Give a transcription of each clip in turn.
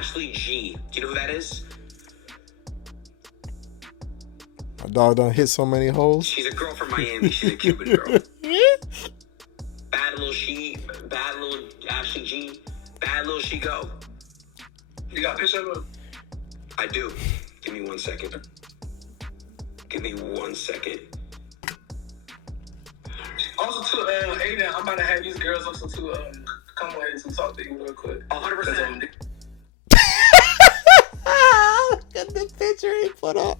Ashley G. Do you know who that is? My dog done hit so many holes. She's a girl from Miami. She's a Cuban girl. Bad little Ashley G. Bad little she go. You got a picture of her? I do. Give me 1 second. Give me 1 second. Also, too, Aiden, I'm about to have these girls also to come away to talk to you real quick. 100%. Look at the picture he put up.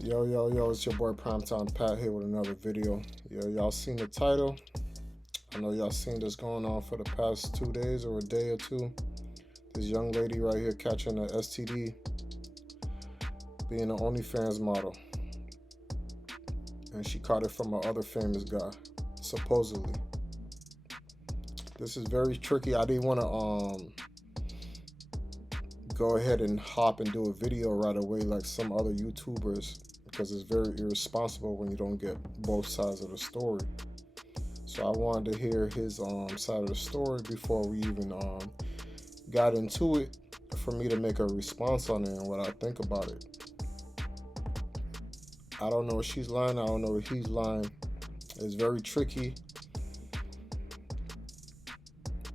Yo, it's your boy PrimeTimepat here with another video. Yo, y'all seen the title? I know y'all seen this going on for the past 2 days or a day or two. This young lady right here catching an STD, being an OnlyFans model. And she caught it from another famous guy, supposedly. This is very tricky. I didn't want to go ahead and hop and do a video right away like some other YouTubers, because it's very irresponsible when you don't get both sides of the story. So I wanted to hear his side of the story before we even got into it, for me to make a response on it and what I think about it. I don't know if she's lying. I don't know if he's lying. It's very tricky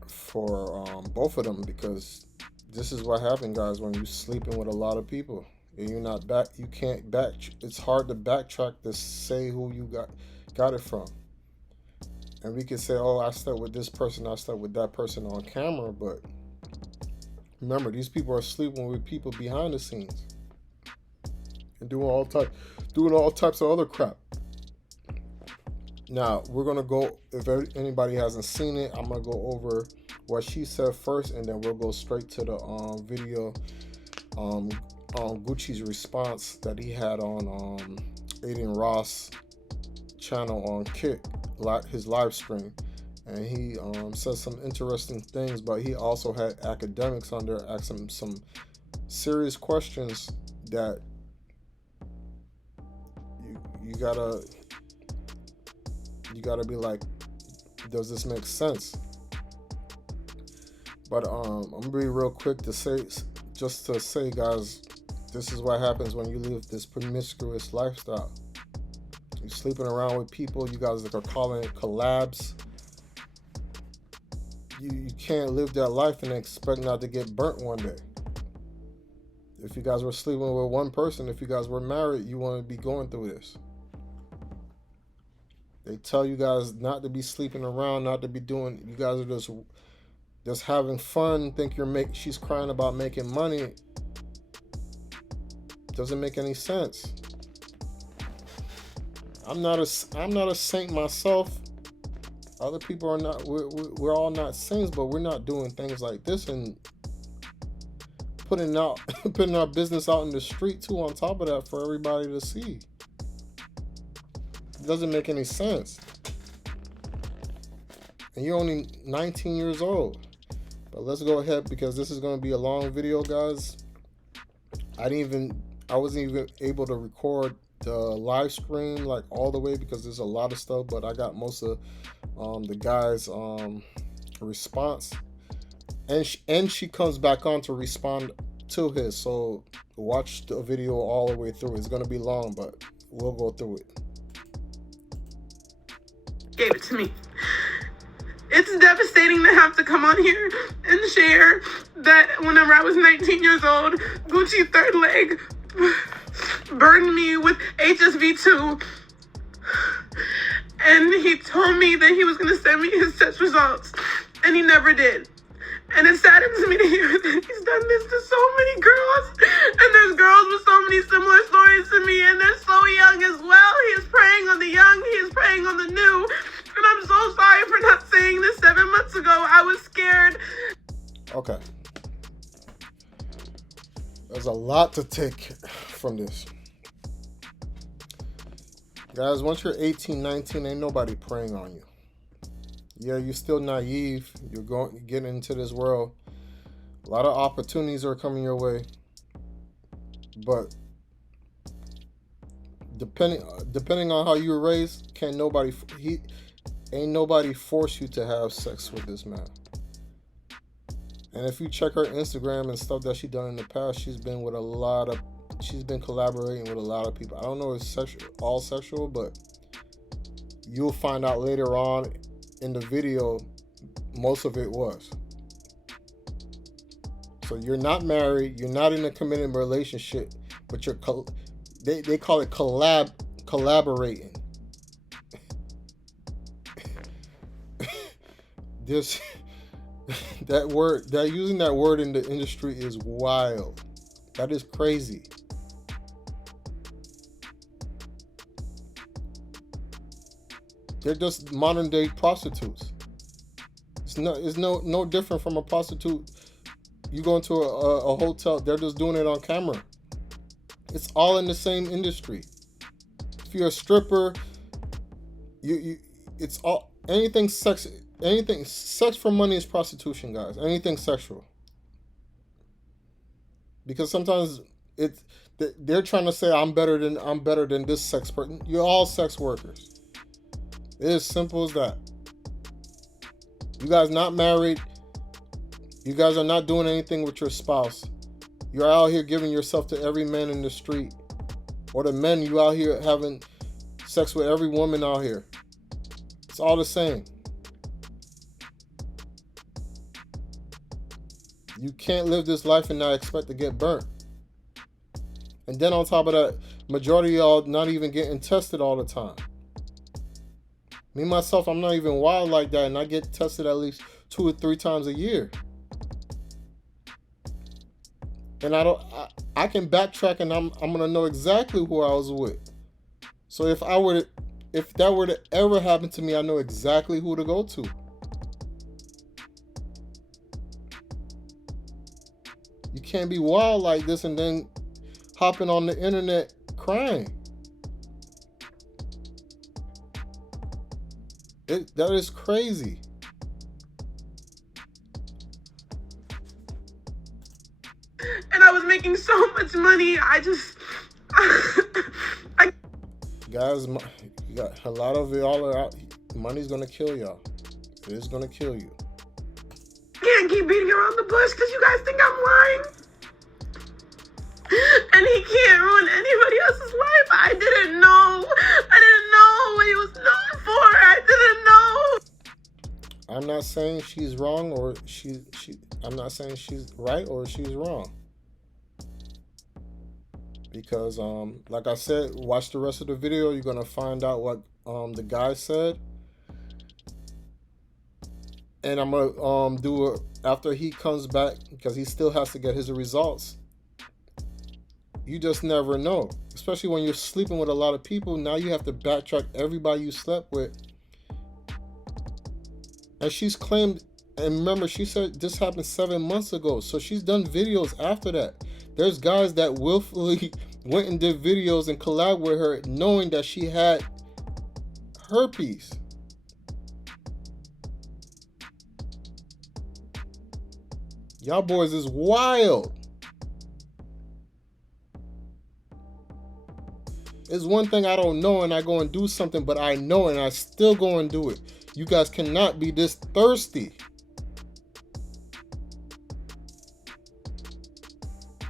for both of them, because this is what happens, guys, when you're sleeping with a lot of people and you're not back. You can't back. It's hard to backtrack to say who you got it from. And we can say, oh, I slept with this person, I slept with that person on camera, but remember, these people are sleeping with people behind the scenes and doing all types of other crap. Now, we're gonna go, if anybody hasn't seen it, I'm gonna go over what she said first, and then we'll go straight to the video on Gucci's response that he had on Aiden Ross' channel on Kick, his live stream. And he said some interesting things, but he also had academics on there asking some serious questions that you gotta be like, does this make sense? But I'm gonna be real quick to say, guys, this is what happens when you live this promiscuous lifestyle. You're sleeping around with people, you guys are calling it collabs. You can't live that life and expect not to get burnt one day. If you guys were sleeping with one person, if you guys were married, you want to be going through this. They tell you guys not to be sleeping around, not to be doing. You guys are just having fun. Think she's crying about making money. Doesn't make any sense. I'm not a saint myself. Other people are not. We're all not saints, but we're not doing things like this and putting our business out in the street too. On top of that, for everybody to see, it doesn't make any sense. And you're only 19 years old. But let's go ahead, because this is going to be a long video, guys. I wasn't even able to record the live stream like all the way, because there's a lot of stuff, but I got most of the guy's response, and she comes back on to respond to his. So watch the video all the way through. It's going to be long, but we'll go through it. Gave it to me. It's devastating to have to come on here and share that whenever I was 19 years old, GucciThirdLeg burned me with HSV2. And he told me that he was going to send me his test results, and he never did. And it saddens me to hear that he's done this to so many girls. And there's girls with so many similar stories to me, and they're so young as well. He is preying on the young, he is preying on the new. And I'm so sorry for not saying this 7 months ago. I was scared. Okay. There's a lot to take from this. Guys, once you're 18, 19, ain't nobody preying on you. Yeah, you're still naive. You're getting into this world. A lot of opportunities are coming your way. But depending on how you were raised, ain't nobody force you to have sex with this man. And if you check her Instagram and stuff that she done in the past, she's been collaborating with a lot of people. I don't know if it's all sexual, but you'll find out later on in the video, most of it was. So you're not married, you're not in a committed relationship, but they call it collaborating. Using that word in the industry is wild. That is crazy. They're just modern day prostitutes. It's no different from a prostitute. You go into a hotel, they're just doing it on camera. It's all in the same industry. If you're a stripper, it's all anything sex for money is prostitution, guys. Anything sexual. Because sometimes they're trying to say I'm better than this sex person. You're all sex workers. It is simple as that. You guys not married. You guys are not doing anything with your spouse. You're out here giving yourself to every man in the street. Or the men, you out here having sex with every woman out here. It's all the same. You can't live this life and not expect to get burnt. And then on top of that, majority of y'all not even getting tested all the time. Me, myself, I'm not even wild like that, and I get tested at least 2 or 3 times a year. And I can backtrack, and I'm gonna know exactly who I was with. So if that were to ever happen to me, I know exactly who to go to. You can't be wild like this and then hopping on the internet crying. That is crazy. And I was making so much money. Guys, you got a lot of y'all are out. Money's gonna kill y'all. It is gonna kill you. Can't keep beating around the bush because you guys think I'm lying. And he can't ruin anybody else's life. I didn't know what he was known for. I didn't know. I'm not saying she's wrong or I'm not saying she's right or she's wrong. Because like I said, watch the rest of the video. You're gonna find out what the guy said. And I'm gonna do it after he comes back because he still has to get his results. You just never know, especially when you're sleeping with a lot of people. Now you have to backtrack everybody you slept with. And she's claimed, and remember, she said this happened 7 months ago. So she's done videos after that. There's guys that willfully went and did videos and collab with her knowing that she had herpes. Y'all boys is wild. It's one thing I don't know and I go and do something, but I know and I still go and do it. You guys cannot be this thirsty.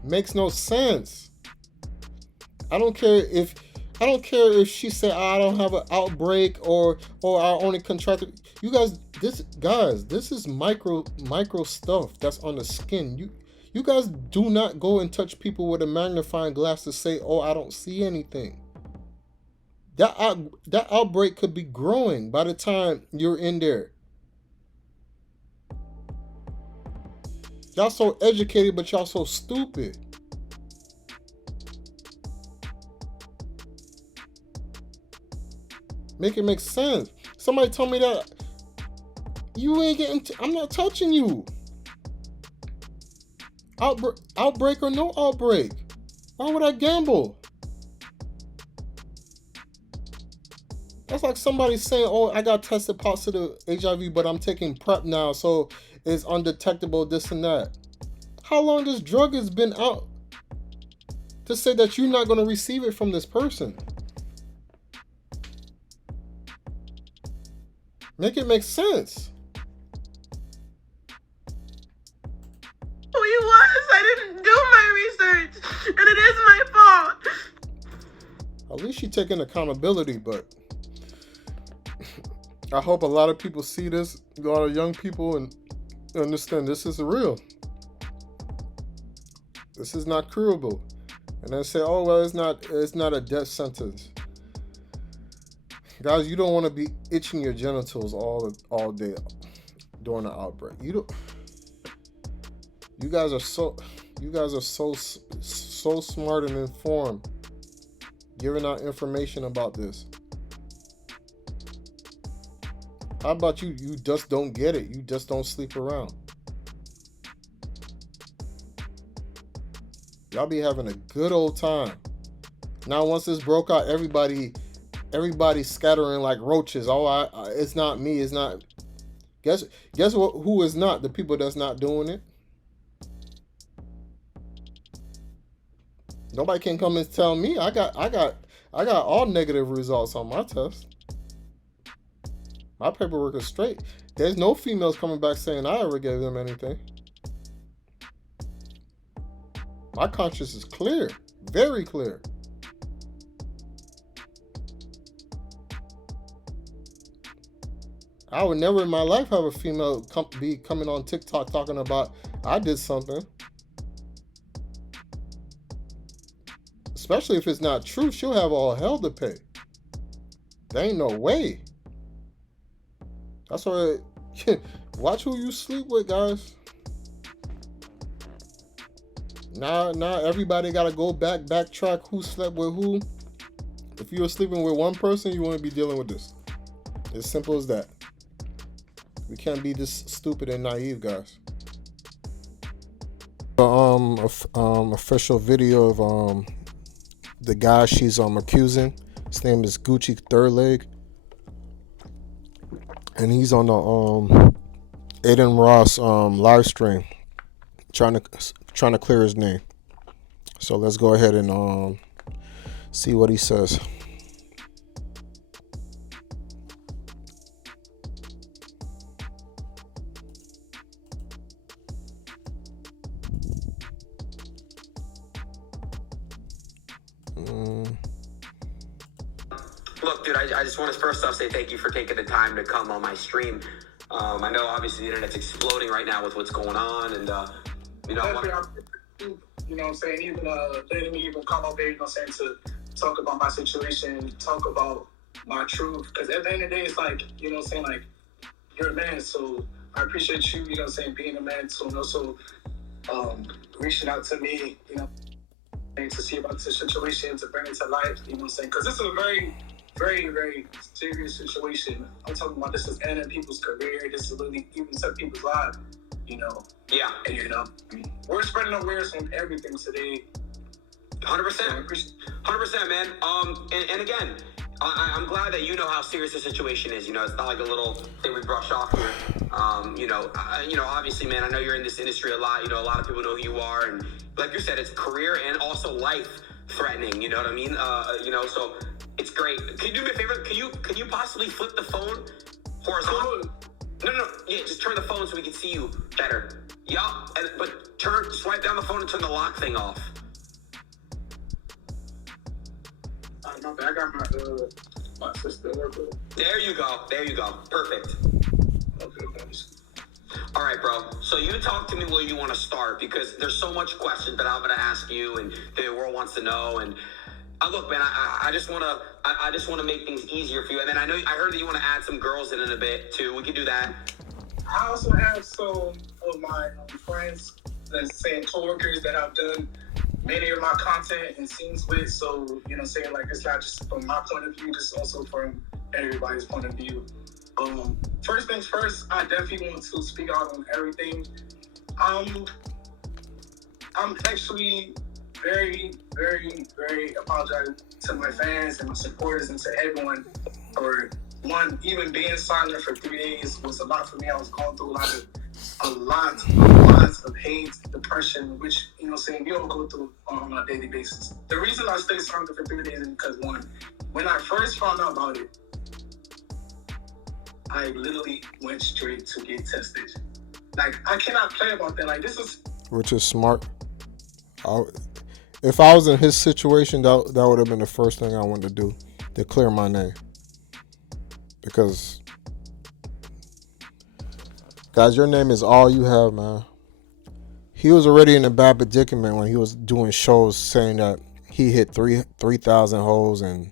Makes no sense. I don't care if she said, oh, I don't have an outbreak or I only contracted. You guys, this is micro stuff that's on the skin. You guys do not go and touch people with a magnifying glass to say, oh, I don't see anything. That outbreak could be growing by the time you're in there. Y'all so educated, but y'all so stupid. Make it make sense. Somebody told me that you ain't getting. I'm not touching you. Outbreak or no outbreak. Why would I gamble? That's like somebody saying, oh, I got tested positive HIV, but I'm taking PrEP now, so it's undetectable, this and that. How long this drug has been out to say that you're not going to receive it from this person? Make it make sense. Who he was. I didn't do my research, and it is my fault. At least she's taking accountability, but I hope a lot of people see this, a lot of young people, and understand this is real. This is not curable. And then say, oh, well, it's not a death sentence. Guys, you don't want to be itching your genitals all day during the outbreak. You guys are so smart and informed, giving out information about this. How about you just don't get it? You just don't sleep around. Y'all be having a good old time. Now once this broke out, everybody's scattering like roaches. Oh, it's not me. It's not. Guess what? Who is not? The people that's not doing it. Nobody can come and tell me. I got all negative results on my test. My paperwork is straight. There's no females coming back saying I ever gave them anything. My conscience is clear, very clear. I would never in my life have a female be coming on TikTok talking about I did something. Especially if it's not true, she'll have all hell to pay. There ain't no way. That's why, watch who you sleep with, guys. Now everybody gotta go backtrack who slept with who. If you're sleeping with one person, you want to be dealing with this. As simple as that. We can't be this stupid and naive, guys. Official video of the guy she's accusing. His name is GucciThirdLeg, and he's on the Aiden Ross live stream, trying to clear his name. So let's go ahead and see what he says. Look, dude, I just want to first off say thank you for taking the time to come on my stream. I know obviously the internet's exploding right now with what's going on, and you know what I'm saying, even letting me even come up here, you know what I'm saying, to talk about my situation, talk about my truth, because at the end of the day, it's like, you know what I'm saying, like, you're a man, so I appreciate you, you know what I'm saying, being a man, so and also reaching out to me, you know, and to see about the situation, to bring it to life, you know what I'm saying, because this is a very, very, very serious situation. I'm talking about this is ending people's career, this is literally even some people's lives, you know. Yeah. And, you know, we're spreading awareness on everything today. 100%. 100%, man. And again, I'm glad that you know how serious the situation is. You know, it's not like a little thing we brush off here. You know, obviously, man, I know you're in this industry a lot. You know, a lot of people know who you are. And like you said, it's career and also life threatening. You know what I mean? You know, so it's great. Can you do me a favor? Can you possibly flip the phone horizontal? No. Yeah, just turn the phone so we can see you better. Yeah, but swipe down the phone and turn the lock thing off. My bad. I got my sister. There you go. Perfect. Okay. All right, bro. So you talk to me where you want to start, because there's so much questions that I'm going to ask you and the world wants to know. And look, man, I just want to make things easier for you. And then I heard that you want to add some girls in a bit too. We could do that. I also have some of my friends, let's say coworkers, that I've done many of my content and scenes with. So, you know, saying like it's not just from my point of view, just also from everybody's point of view. First things first, I definitely want to speak out on everything. I'm actually very, very, very apologetic to my fans and my supporters and to everyone for one, even being silent for 3 days was a lot for me. I was going through a lot of hate, depression, which, you know, saying we all go through on a daily basis. The reason I stayed silent for 3 days is because, one, when I first found out about it, I literally went straight to get tested. Like, I cannot play about that. Like, this is... Which is smart. If I was in his situation, that would have been the first thing I wanted to do, to clear my name. Because, guys, your name is all you have, man. He was already in a bad predicament when he was doing shows saying that he hit 3,000 hoes and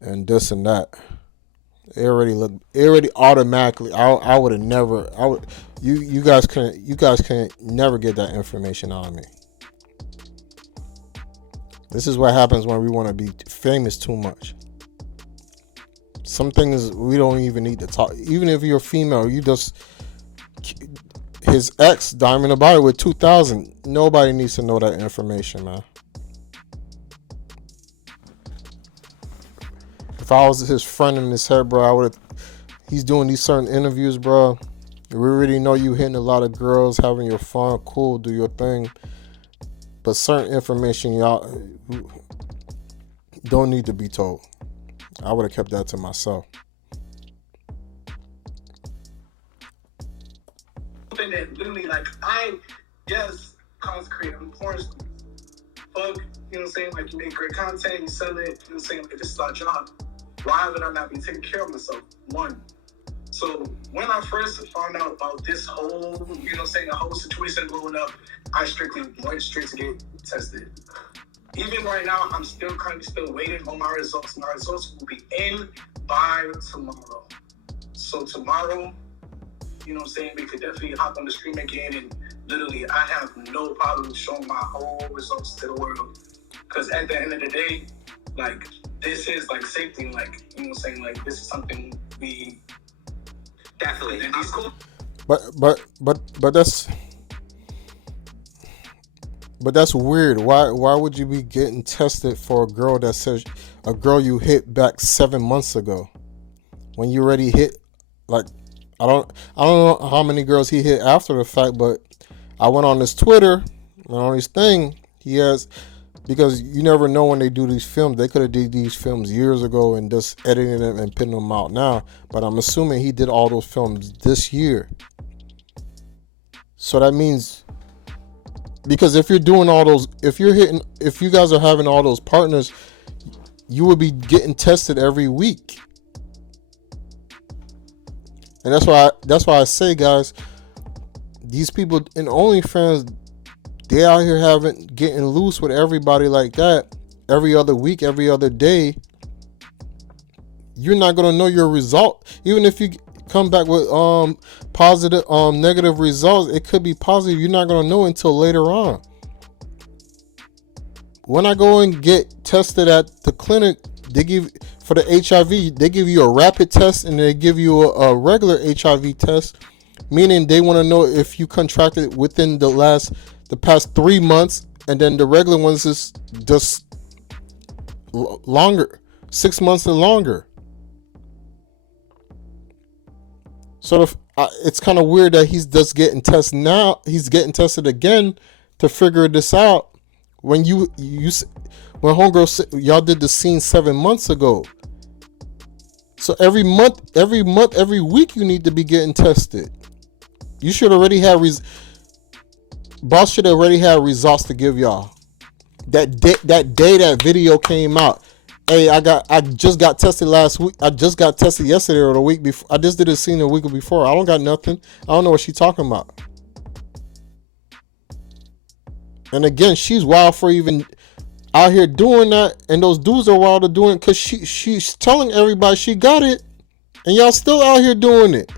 this and that. It already automatically. I would have never. You guys can't never get that information out of me. This is what happens when we want to be famous too much. Some things we don't even need to talk. Even if you're female, you just... His ex, Diamond Abadi, with 2,000. Nobody needs to know that information, man. If I was his friend in his head, bro, I would have... He's doing these certain interviews, bro. We already know you hitting a lot of girls, having your fun, cool, do your thing. But certain information, y'all don't need to be told. I would have kept that to myself. Something that literally, like, yes, consecrate, I'm porn star. Fuck, you know what I'm saying? Like, you make great content, you sell it, you know what I'm saying? Like, this is our job. Why would I not be taking care of myself? One. So, when I first found out about this whole, you know what I'm saying, the whole situation blowing up, I strictly went straight to get tested. Even right now, I'm still waiting on my results. My results will be in by tomorrow. So tomorrow, you know what I'm saying, we could definitely hop on the stream again, and literally, I have no problem showing my whole results to the world. Because at the end of the day, like, this is like safety, like, you know what I'm saying, like, this is something we Definitely. I'm cool. But that's weird. Why would you be getting tested for a girl that says a girl you hit back 7 months ago, when you already hit? Like, I don't know how many girls he hit after the fact, but I went on his Twitter and on his thing he has, because you never know when they do these films. They could have did these films years ago and just editing them and putting them out now. But I'm assuming he did all those films this year. So that means, because if you're doing all those, if you guys are having all those partners, you would be getting tested every week. And that's why I say, guys, these people in OnlyFans, they out here getting loose with everybody like that every other week, every other day. You're not gonna know your result, even if you come back with positive, negative results. It could be positive. You're not gonna know until later on. When I go and get tested at the clinic, they give, for the HIV, they give you a rapid test and they give you a regular HIV test, meaning they want to know if you contracted within the past 3 months, and then the regular ones is just longer, 6 months or longer. So it's kind of weird that he's just getting tested now. He's getting tested again to figure this out. When when homegirl, y'all did the scene 7 months ago. So every week you need to be getting tested. You should already have boss should already have results to give y'all. That day that video came out. Hey, I just got tested last week. I just got tested yesterday or the week before. I just did a scene a week before. I don't got nothing. I don't know what she's talking about. And again, she's wild for even out here doing that, and those dudes are wild to doing it because she's telling everybody she got it, and y'all still out here doing it.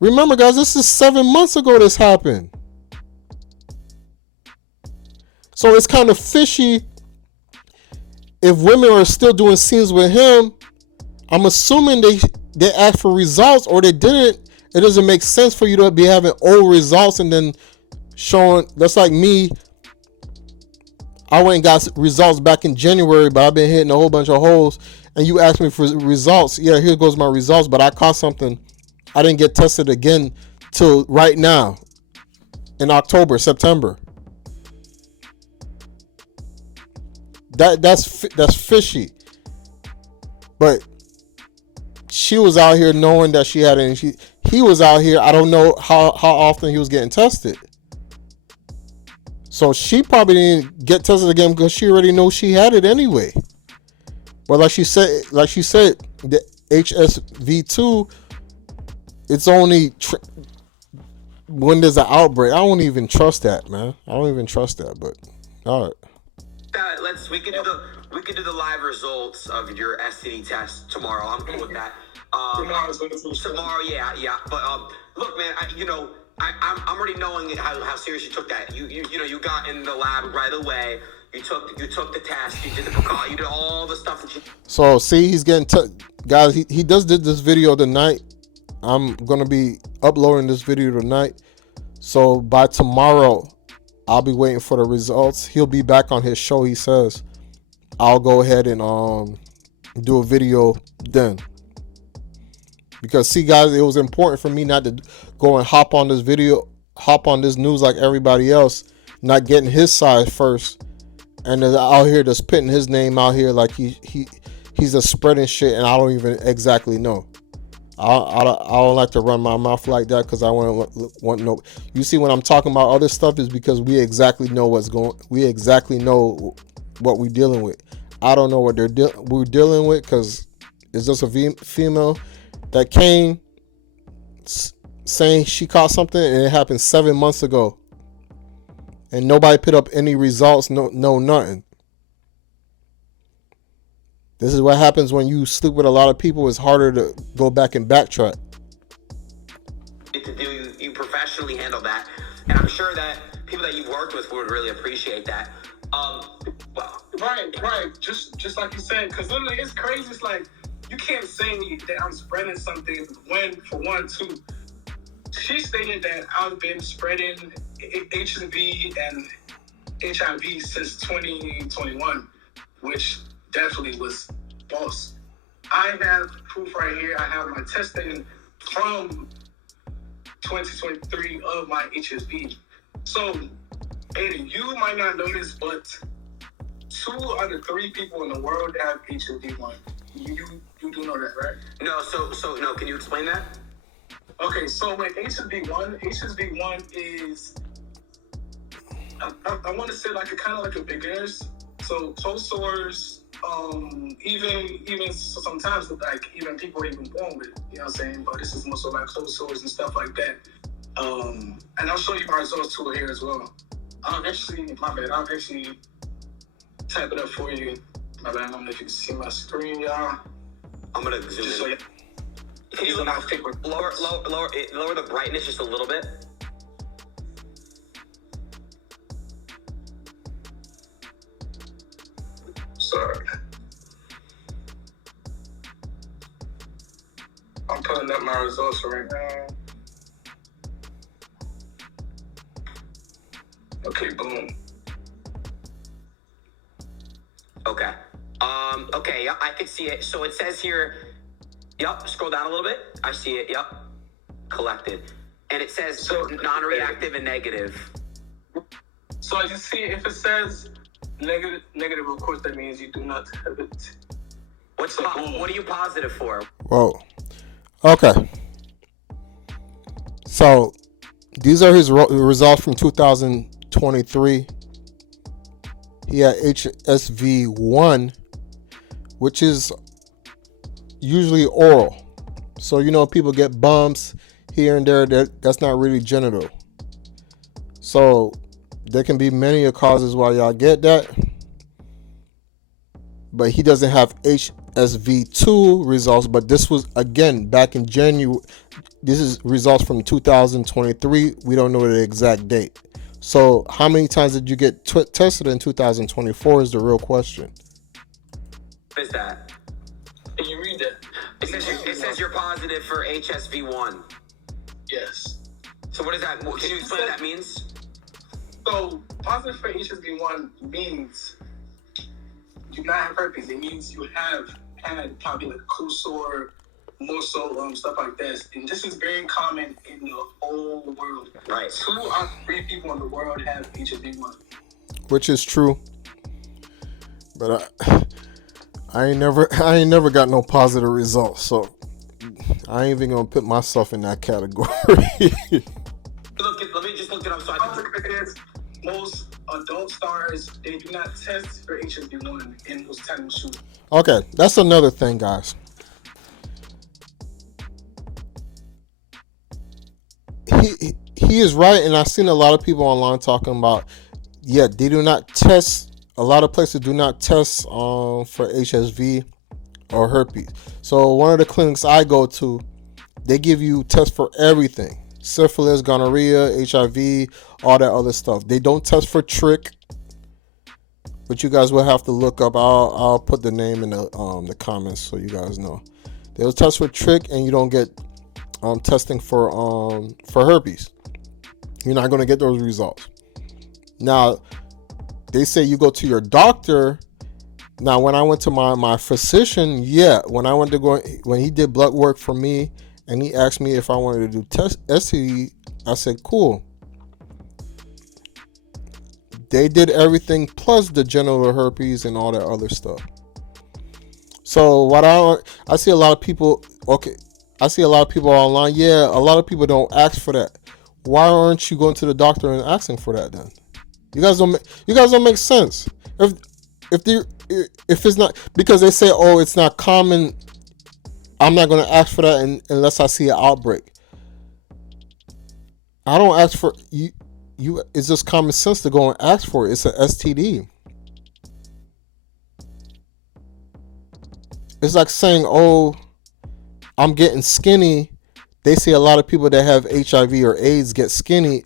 Remember, guys, this is 7 months ago this happened. So it's kind of fishy if women are still doing scenes with him. I'm assuming they asked for results, or they didn't. It doesn't make sense for you to be having old results and then showing. That's like me. I went and got results back in January, but I've been hitting a whole bunch of holes, and you asked me for results. Yeah, here goes my results, but I caught something. I didn't get tested again till right now in October, September. That's fishy. But she was out here knowing that she had it, and he was out here. I don't know how often he was getting tested. So she probably didn't get tested again because she already knew she had it anyway. But like she said, the HSV2, it's only when there's an outbreak. I don't even trust that, man. I don't even trust that. But all right. We can do the live results of your STD test tomorrow. I'm cool with that. Tomorrow, yeah. But look, man, I'm already knowing how serious you took that. You got in the lab right away. You took the test. You did the precaution. You did all the stuff that you. So see, he's getting guys. He did this video tonight. I'm gonna be uploading this video tonight. So by tomorrow, I'll be waiting for the results. He'll be back on his show. He says, I'll go ahead and do a video then. Because see, guys, it was important for me not to go and hop on this news like everybody else, not getting his side first, and then out here just putting his name out here like he's just spreading shit, and I don't even exactly know. I don't like to run my mouth like that because I want no. You see, when I'm talking about other stuff, is because we exactly know we exactly know what we're dealing with. I don't know what we're dealing with because it's just a female that came saying she caught something, and it happened 7 months ago, and nobody put up any results. No nothing. This is what happens when you sleep with a lot of people. It's harder to go back and backtrack. You professionally handle that, and I'm sure that people that you've worked with would really appreciate that. Right. Just like you said, because literally it's crazy. It's like you can't say that I'm spreading something when, for one, two, she stated that I've been spreading HIV and HIV since 2021, which definitely was false. I have proof right here. I have my testing from 2023 of my HSV. So, Aiden, you might not know this, but 2 out of 3 people in the world have HSV1. You do know that, right? No, so no. Can you explain that? Okay, so with HSV1 is, I want to say like a beginner's. So close sores, even sometimes like even people are even born with it, you know what I'm saying? But this is more so like close sores and stuff like that. And I'll show you my results too here as well. I'll actually type it up for you. My bad, I don't know if you can see my screen, y'all. I'm gonna zoom in. Can you lower the brightness just a little bit? Sorry. I'm pulling up my results right now. Okay, boom. Okay. Okay, yeah, I can see it. So it says here, yep, scroll down a little bit. I see it, yep. Collected. And it says non-reactive and negative. So as you see, if it says negative, of course, that means you do not have it. What are you positive for? Whoa. Okay. So these are his results from 2023. He had HSV1, which is usually oral. So, people get bumps here and there. That's not really genital. So there can be many causes why y'all get that. But he doesn't have HSV2 results. But this was, again, back in January. This is results from 2023. We don't know the exact date. So how many times did you get tested in 2024 is the real question. What is that? Can you read that? It says you're positive for HSV1. Yes. So what is that? Can you explain what that means? So positive for HSV1 means you not have herpes. It means you have had probably like cold sore, more so stuff like that. And this is very common in the whole world. Right. 2 out of 3 people in the world have HSV1. Which is true. But I ain't never got no positive results. So I ain't even gonna put myself in that category. Let me just look it up. So most adult stars, they do not test for HSV1 in those tennis shoes. Okay, that's another thing, guys. He is right, and I've seen a lot of people online talking about, yeah, they do not test. A lot of places do not test for HSV or herpes. So one of the clinics I go to, they give you tests for everything: syphilis, gonorrhea, HIV, all that other stuff. They don't test for trick, but you guys will have to look up. I'll put the name in the comments so you guys know. They'll test for trick, and you don't get testing for herpes. You're not going to get those results. Now, they say you go to your doctor. Now, when I went to my physician, when he did blood work for me, and he asked me if I wanted to do test STD, I said, cool. They did everything plus the genital herpes and all that other stuff. So what I see a lot of people, okay, I see a lot of people online. Yeah, a lot of people don't ask for that. Why aren't you going to the doctor and asking for that then? You guys don't make sense. If it's not, because they say, oh, it's not common, I'm not going to ask for that unless I see an outbreak. I don't ask for you. It's just common sense to go and ask for it. It's an STD. It's like saying, oh, I'm getting skinny. They see a lot of people that have HIV or AIDS get skinny.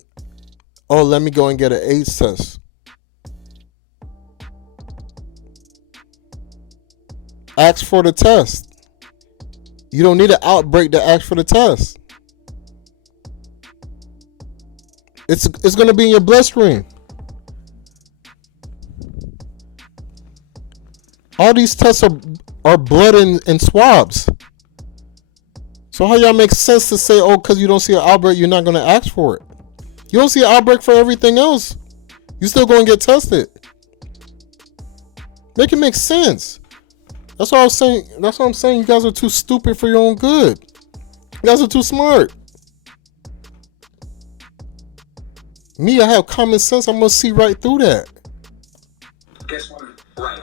Oh, let me go and get an AIDS test. Ask for the test. You don't need an outbreak to ask for the test. It's going to be in your bloodstream. All these tests are blood and swabs. So how y'all make sense to say, oh, because you don't see an outbreak, you're not going to ask for it? You don't see an outbreak for everything else. You still going to get tested. Make it make sense. That's what I was saying. That's what I'm saying. You guys are too stupid for your own good. You guys are too smart. Me, I have common sense. I'm going to see right through that. Guess what? Right.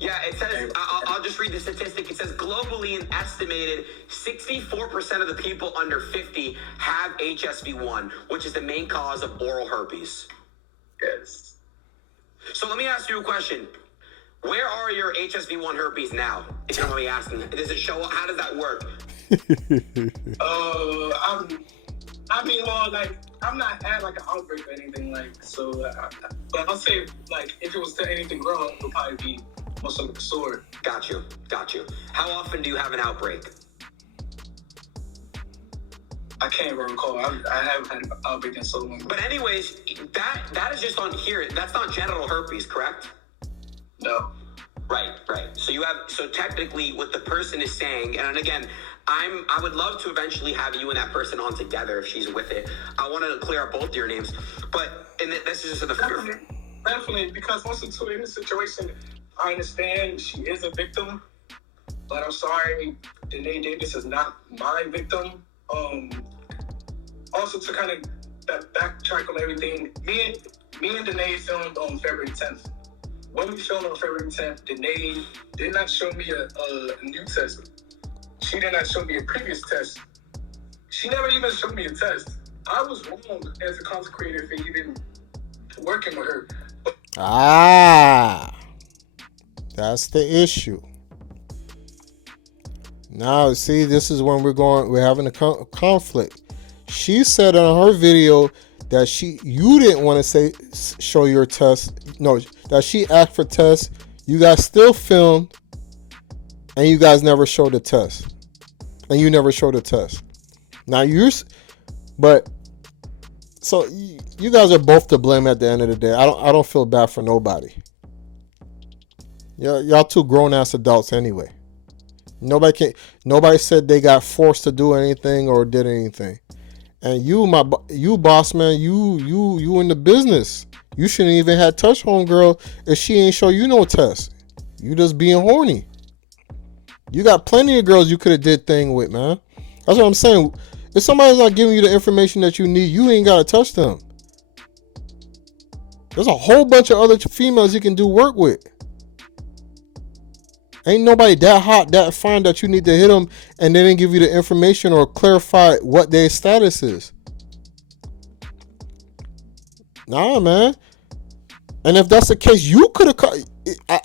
Yeah, it says, I'll just read the statistic. It says globally an estimated 64% of the people under 50 have HSV1, which is the main cause of oral herpes. Yes. So let me ask you a question. Where are your HSV1 herpes now? If you don't mind me asking. Does it show up? How does that work? I'm not had like an outbreak or anything but I'll say if it was to anything grow, it would probably be most of the sword. Got you. How often do you have an outbreak? I can't even recall. I haven't had an outbreak in so long. But anyways, that is just on here. That's not genital herpes, correct? No. Right. So technically what the person is saying, and again, I would love to eventually have you and that person on together if she's with it. I want to clear up both your names, but this is just definitely, because once it's in this situation, I understand she is a victim, but I'm sorry, Danae Davis is not my victim. Also to kind of backtrack on everything, me and Danae filmed on February 10th. When we filmed on February 10th, Danae did not show me a new test. She did not show me a previous test. She never even showed me a test. I was wrong as a content creator for even working with her. That's the issue. Now, see, this is when we're having a conflict. She said on her video that you didn't want to show your test. No, that she asked for tests. You guys still filmed, and you guys never showed the test. And you never showed the test. Now so you guys are both to blame at the end of the day. I don't feel bad for nobody. Y'all two grown ass adults anyway. Nobody said they got forced to do anything or did anything. And you boss man, you in the business. You shouldn't even have touched homegirl if she ain't show you no test. You just being horny. You got plenty of girls you could have did thing with, man. That's what I'm saying. If somebody's not giving you the information that you need, you ain't gotta touch them. There's a whole bunch of other females you can do work with. Ain't nobody that hot, that fine that you need to hit them and they didn't give you the information or clarify what their status is. Nah, man. And if that's the case, you could have caught.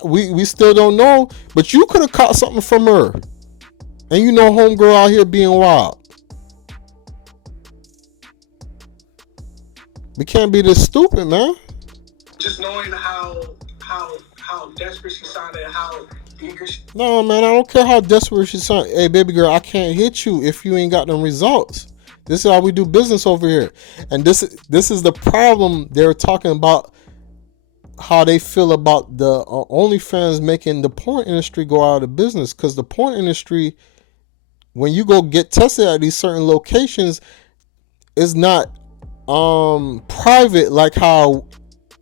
We still don't know, but you could have caught something from her. And you know, homegirl out here being wild. We can't be this stupid, man. Just knowing how desperate she sounded, how eager she... No, man, I don't care how desperate she sounded. Hey, baby girl, I can't hit you if you ain't got them results. This is how we do business over here. And this is the problem. They're talking about how they feel about the OnlyFans making the porn industry go out of business. Because the porn industry, when you go get tested at these certain locations, is not private like how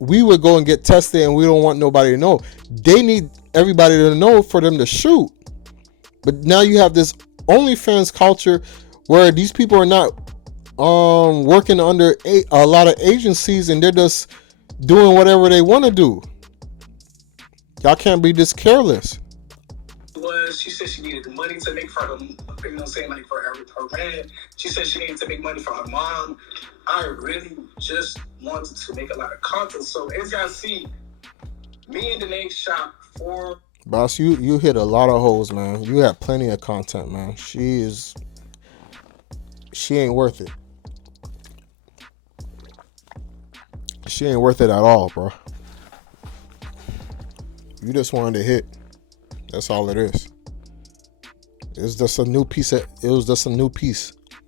we would go and get tested and we don't want nobody to know. They need everybody to know for them to shoot. But now you have this OnlyFans culture where these people are not working under a lot of agencies and they're just doing whatever they want to do. Y'all can't be this careless. She said she needed the money to make for her, you know what I'm saying, like for her rent. She said she needed to make money for her mom. I really just wanted to make a lot of content. So as y'all see, me and Danae shot for... Boss, you hit a lot of holes, man. You have plenty of content, man. She ain't worth it. She ain't worth it at all, bro. You just wanted to hit. That's all it is. It was just a new piece.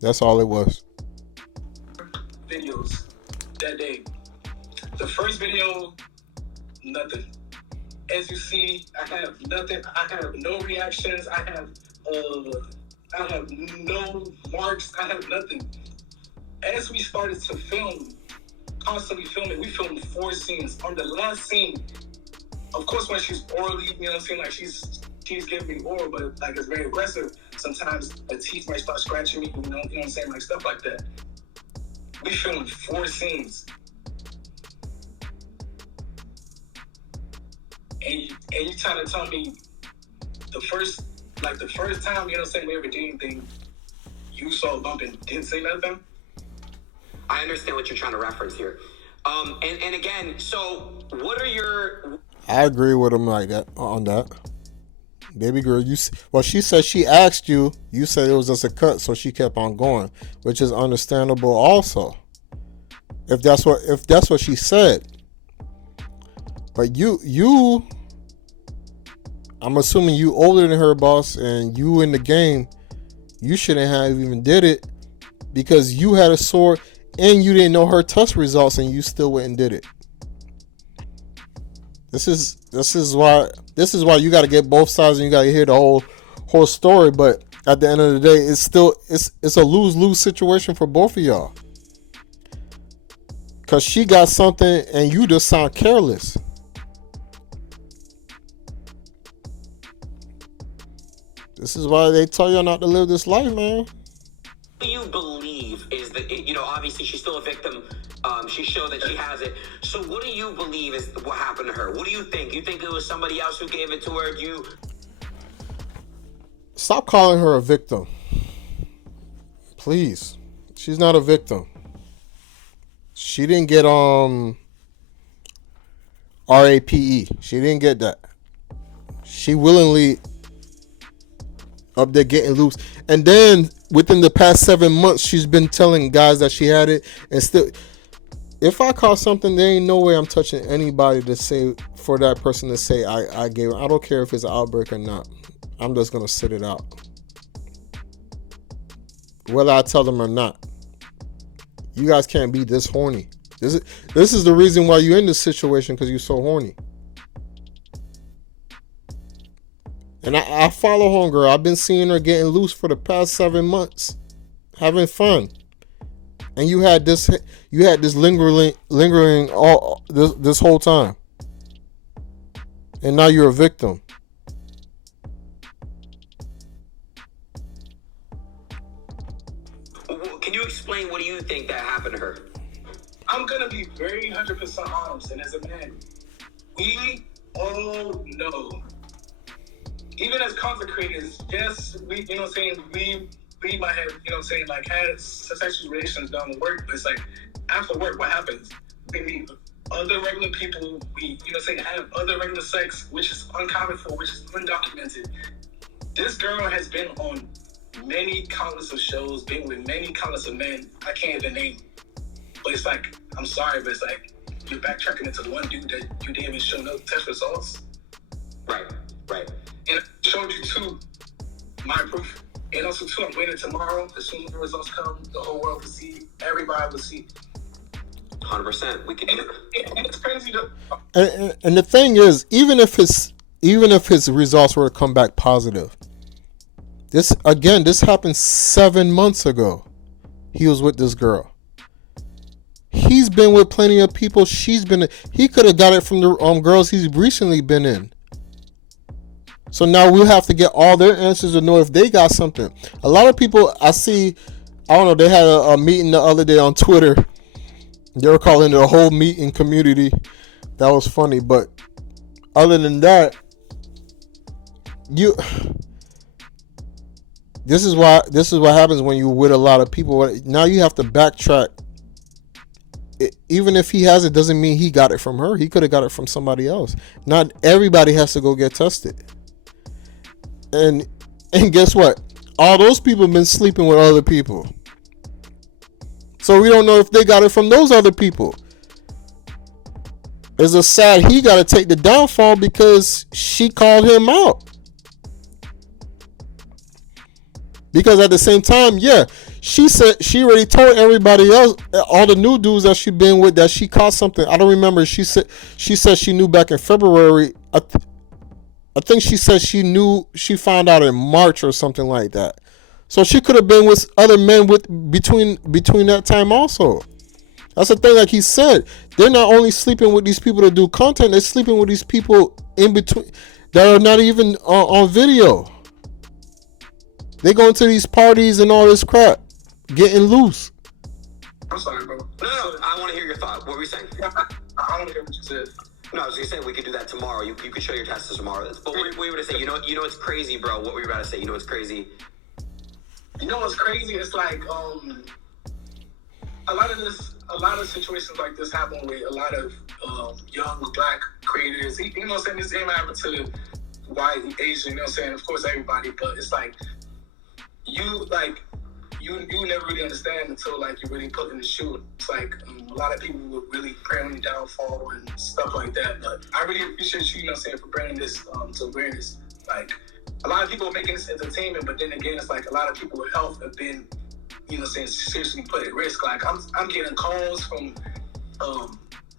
That's all it was. Videos that day. The first video, nothing. As you see, I have nothing. I have no reactions. I have no marks. I have nothing. As we started to film, constantly filming, we filmed 4 scenes. On the last scene, of course, when she's orally, you know what I'm saying, like she's giving me oral, but like it's very aggressive. Sometimes the teeth might start scratching me, you know what I'm saying, like stuff like that. We filmed 4 scenes. And you trying to tell me the first time, you know what I'm saying, we ever did anything, you saw a bump and didn't say nothing? I understand what you're trying to reference here. And again, so what are your... I agree with him like that on that. Baby girl, she said she asked you. You said it was just a cut, so she kept on going, which is understandable also. If that's what she said. But you, I'm assuming you older than her, boss, and you in the game. You shouldn't have even did it because you had a sore and you didn't know her test results, and you still went and did it. This is why you got to get both sides and you got to hear the whole story. But at the end of the day, it's a lose-lose situation for both of y'all. Cause she got something and you just sound careless. This is why they tell y'all not to live this life, man. What do you believe is that, obviously she's still a victim. She showed that she has it. So what do you believe is what happened to her? What do you think? You think it was somebody else who gave it to her? Stop calling her a victim. Please. She's not a victim. She didn't get RAPE. She didn't get that. She willingly up there getting loose. And then within the past 7 months, she's been telling guys that she had it. And still, if I caught something, there ain't no way I'm touching anybody to say, for that person to say I gave it. I don't care if it's an outbreak or not. I'm just going to sit it out. Whether I tell them or not. You guys can't be this horny. This is the reason why you're in this situation, because you're so horny. And I follow homegirl. I've been seeing her getting loose for the past 7 months, having fun. And you had this lingering all this whole time. And now you're a victim. can you explain what do you think that happened to her? I'm gonna be very 100% honest, and as a man, we all know, even as content creators, yes, we, you know what I'm saying, we might have, you know what I'm saying, like, had sexual relations done with work, but it's like, after work, what happens? We meet other regular people, we, you know what I'm saying, have other regular sex, which is uncommon for, which is undocumented. This girl has been on many countless of shows, been with many countless of men, I can't even name. But it's like, I'm sorry, but it's like, you're backtracking into the one dude that you didn't even show no test results. Right. And I showed you two, my proof. And also two, I'm waiting tomorrow. As soon as the results come, the whole world will see, everybody will see. 100%. We can do it. And it's crazy though. And the thing is, even if his results were to come back positive, this happened 7 months ago. He was with this girl. He's been with plenty of people. He could have got it from the girls he's recently been in. So now we'll have to get all their answers to know if they got something. A lot of people I see, I don't know, they had a meeting the other day on Twitter. They were calling it a whole meeting community. That was funny. But other than that, this is what happens when you with a lot of people. Now you have to backtrack. Even if he has it, doesn't mean he got it from her. He could have got it from somebody else. Not everybody has to go get tested. And guess what? All those people have been sleeping with other people. So we don't know if they got it from those other people. It's a sad he got to take the downfall because she called him out. Because at the same time, yeah, she said she already told everybody else, all the new dudes that she been with, that she caught something. I don't remember. She said she knew back in February. I think she said she found out in March or something like that. So she could have been with other men between that time also. That's the thing, like he said, they're not only sleeping with these people to do content, they're sleeping with these people in between that are not even on video. They go into these parties and all this crap, getting loose. I'm sorry, bro. No, I want to hear your thought. What were you saying? I want to hear what you said. No, I was going to say we could do that tomorrow. You could show your tests tomorrow. But what were you going to say? You know what's crazy, bro? What were you about to say? You know what's crazy? You know what's crazy? It's like a lot of situations like this happen with a lot of young black creators. You know what I'm saying? This ain't happen to white, Asian, you know what I'm saying? Of course, everybody, but it's like you never really understand until like you really put in the shoe. It's like a lot of people would really pray on your downfall and stuff like that. But I really appreciate you, you know what I'm saying, for bringing this to awareness. Like a lot of people are making this entertainment, but then again, it's like a lot of people with health have been, you know what I'm saying, seriously put at risk. Like I'm getting calls from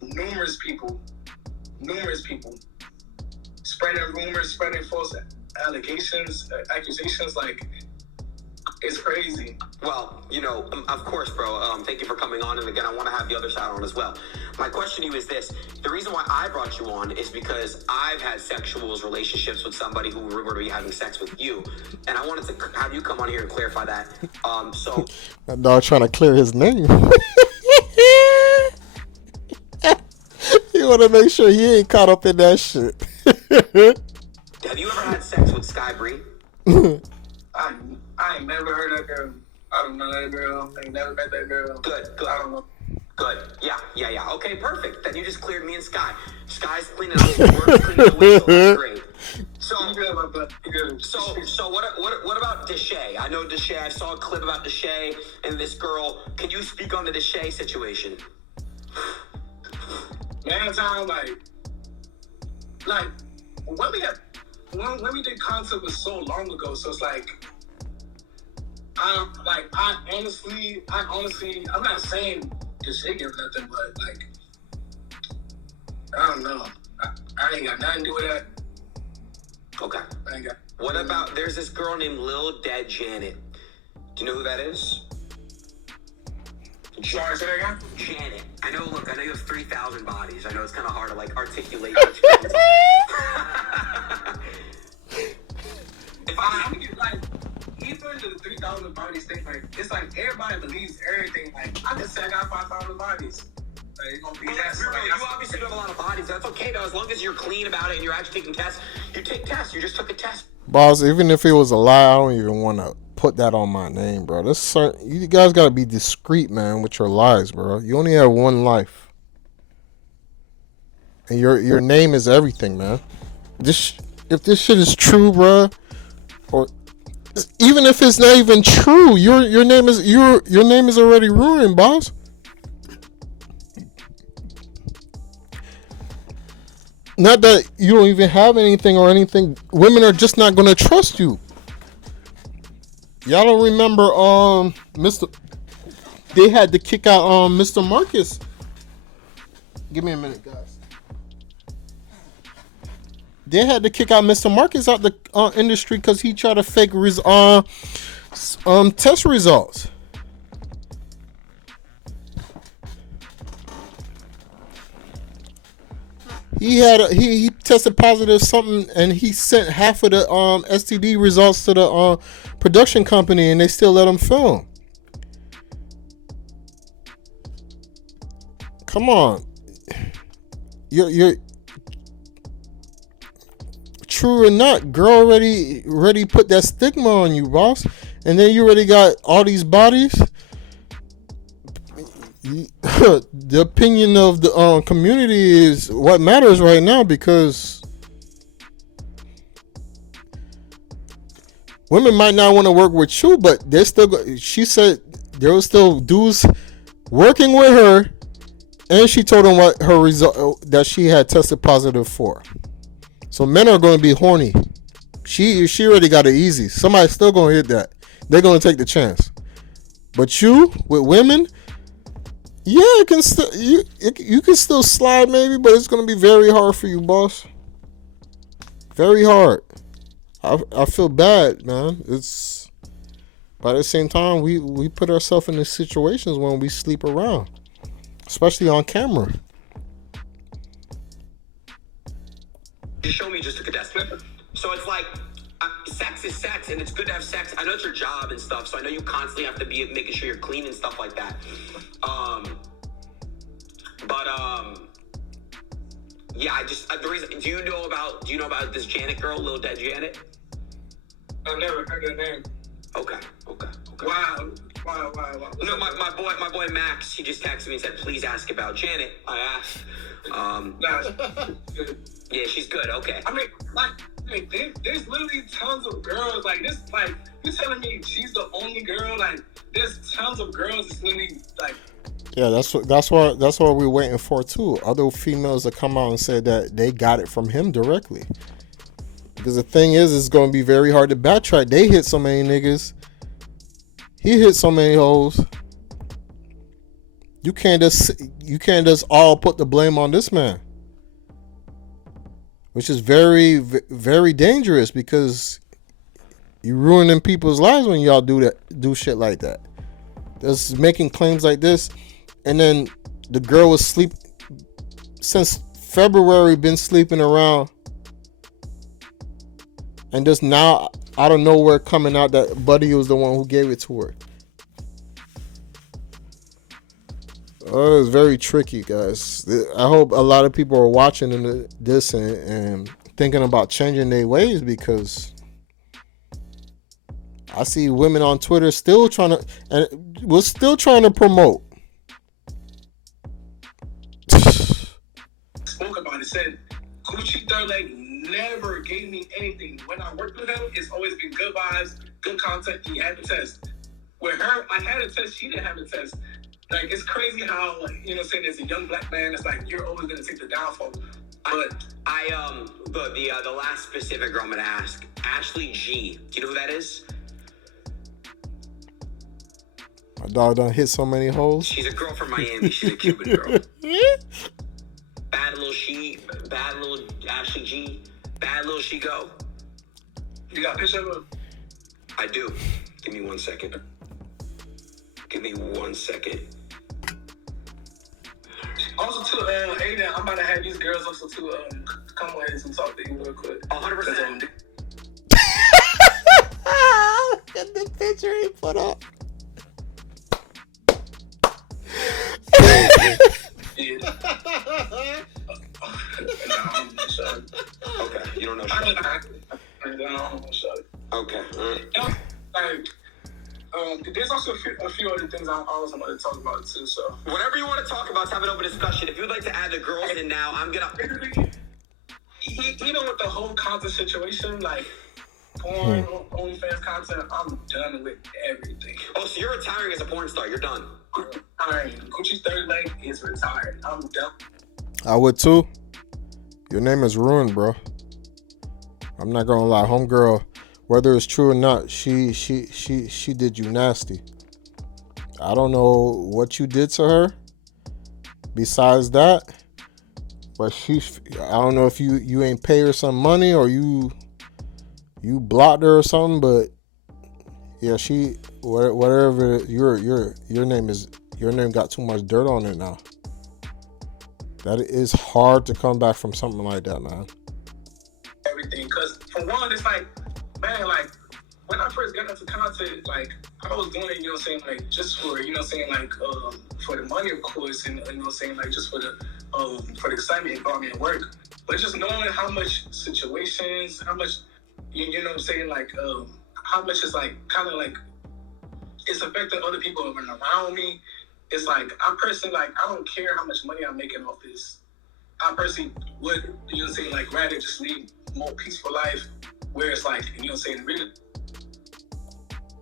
numerous people spreading rumors, spreading false allegations, accusations. Like, it's crazy. Well, of course, bro. Thank you for coming on. And again, I want to have the other side on as well. My question to you is this. The reason why I brought you on is because I've had sexual relationships with somebody who were to be having sex with you. And I wanted to have you come on here and clarify that. So that dog trying to clear his name. You want to make sure he ain't caught up in that shit. Have you ever had sex with Sky Bree? I ain't never heard that girl. I don't know that girl. I ain't never met that girl. Good. I don't know. Good. Yeah. Okay, perfect. Then you just cleared me and Sky. Sky's cleaning out the work, cleaning the whistle. That's great. So, so what about Danae? I know Danae. I saw a clip about Danae and this girl. Can you speak on the Danae situation? Man, time like when we did content was so long ago, so it's like I honestly, I'm not saying this shit or nothing, but like I don't know. I ain't got nothing to do with that. Okay. I ain't got. What about there's this girl named Lil Dead Janet. Do you know who that is? Sorry, say that again? Janet. I know you have 3,000 bodies. I know it's kind of hard to like articulate. If I get like, deeper into the 3,000 bodies thing, like, it's like everybody believes everything. Like, I can say I got 5,000 bodies. Like, it's gonna be that. You obviously don't have a lot of bodies. That's okay, though. As long as you're clean about it and you're actually taking tests. You take tests. You just took a test. Boss, even if it was a lie, I don't even want to put that on my name, bro. You guys got to be discreet, man, with your lies, bro. You only have one life. And your name is everything, man. If this shit is true, bro, or even if it's not even true, your name is already ruined, boss. Not that you don't even have anything or anything. Women are just not gonna trust you. Y'all don't remember they had to kick out Mr. Marcus. Give me a minute, guys. They had to kick out Mr. Marcus out the industry because he tried to fake test results. He tested positive something, and he sent half of the STD results to the production company, and they still let him film. Come on, you're true or not, girl already put that stigma on you, boss, and then you already got all these bodies. The opinion of the community is what matters right now, because women might not want to work with you, but they're still. She said there was still dudes working with her, and she told them what her result that she had tested positive for. So men are going to be horny. She already got it easy. Somebody's still going to hit that. They're going to take the chance. But you with women. Yeah, you can still slide maybe, but it's gonna be very hard for you, boss. Very hard. I feel bad, man. It's, but at the same time, we put ourselves in these situations when we sleep around, especially on camera. You show me just took a test. So it's like, sex is sex, and it's good to have sex. I know it's your job and stuff, so I know you constantly have to be making sure you're clean and stuff like that. Yeah, I just the reason. Do you know about this Janet girl, Lil Dead Janet? I've never heard her name. Okay. Wow. No, my boy Max, he just texted me and said, please ask about Janet. I asked. Yeah, she's good. Okay. I mean, there's literally tons of girls like this. Like, you telling me she's the only girl? Like, there's tons of girls that's literally like. Yeah, that's what we're waiting for too. Other females that come out and say that they got it from him directly. Because the thing is, it's going to be very hard to backtrack. They hit so many niggas. He hit so many hoes. You can't just all put the blame on this man. Which is very, very dangerous, because you ruining people's lives when y'all do shit like that. Just making claims like this, and then the girl was since February, been sleeping around, and just now out of nowhere coming out that Buddy was the one who gave it to her. Oh, it's very tricky, guys. I hope a lot of people are watching this and thinking about changing their ways, because I see women on Twitter still trying to promote. Spoke about it, said GucciThirdLeg never gave me anything. When I worked with him, it's always been good vibes, good content. He had the test. With her, I had a test. She didn't have a test. Like, it's crazy how, saying there's a young black man, it's like you're always gonna take the downfall. But the last specific girl I'm gonna ask, Ashley G. Do you know who that is? My dog done hit so many holes. She's a girl from Miami. She's a Cuban girl. Bad little Ashley G. Bad little she go. You got a picture of her? I do. Give me 1 second. Also, too, Aiden, I'm about to have these girls also to come with us and talk to you real quick. 100%. foot up. Yeah. Okay, you don't know. Okay. There's also a few other things I also want to talk about too. So Whatever you want to talk about, let's have an open discussion. If you'd like to add the girls in now, I'm gonna. Even with the whole content situation, like porn, OnlyFans content, I'm done with everything. Oh, so you're retiring as a porn star? You're done. Alright, Gucci's third leg is retired. I'm done. I would too. Your name is ruined, bro. I'm not gonna lie, homegirl. Whether it's true or not, she did you nasty. I don't know what you did to her. Besides that, but I don't know if you ain't pay her some money or you blocked her or something. But yeah, whatever your name got too much dirt on it now. That is hard to come back from something like that, man. Everything, because for one, it's like, man, like when I first got into content, like I was doing it, you know what I'm saying, like just for, you know what I'm saying, like for the money, of course, and you know what I'm saying, like just for the excitement it brought me at work. But just knowing how much situations, how much you know what I'm saying, like how much is like kind of like it's affecting other people around me. It's like I personally, like I don't care how much money I'm making off this. I personally would, you know what I'm saying, like rather just lead a more peaceful life where it's like, you know what I'm saying, really.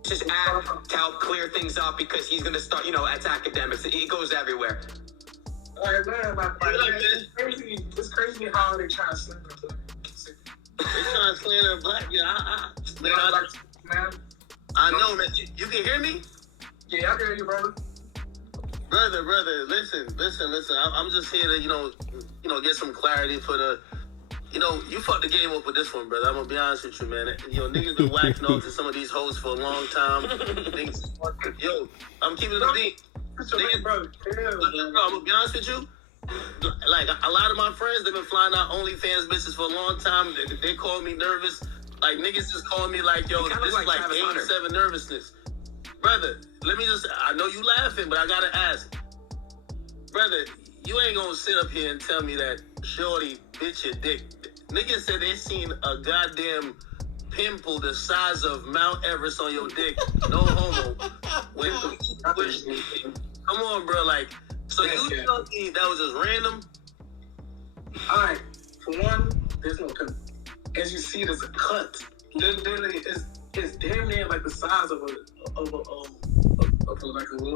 Just add to help clear things up because he's gonna start, at academics. It goes everywhere. Like, man, it's crazy how they try to slander black. They trying to slander black. Man. I know, man. You can hear me? Yeah, I can hear you, brother. Brother, listen. I'm just here to, get some clarity for the, you fucked the game up with this one, brother. I'm gonna be honest with you, man. Niggas been whacking off to some of these hoes for a long time. Yo, I'm keeping it a beat. Bro, I'm gonna be honest with you. Like a lot of my friends, they've been flying out OnlyFans bitches for a long time. They call me nervous. Like niggas just calling me like, yo, this is like game 7 nervousness. Brother, I know you laughing, but I gotta ask. Brother, you ain't gonna sit up here and tell me that shorty bitch your dick. Niggas said they seen a goddamn pimple the size of Mount Everest on your dick. No homo. Come on, bro. Like, so you tell me that was just random? Alright, for one, there's no cut. As you see, there's a cut. Literally, it's damn near like the size of like a little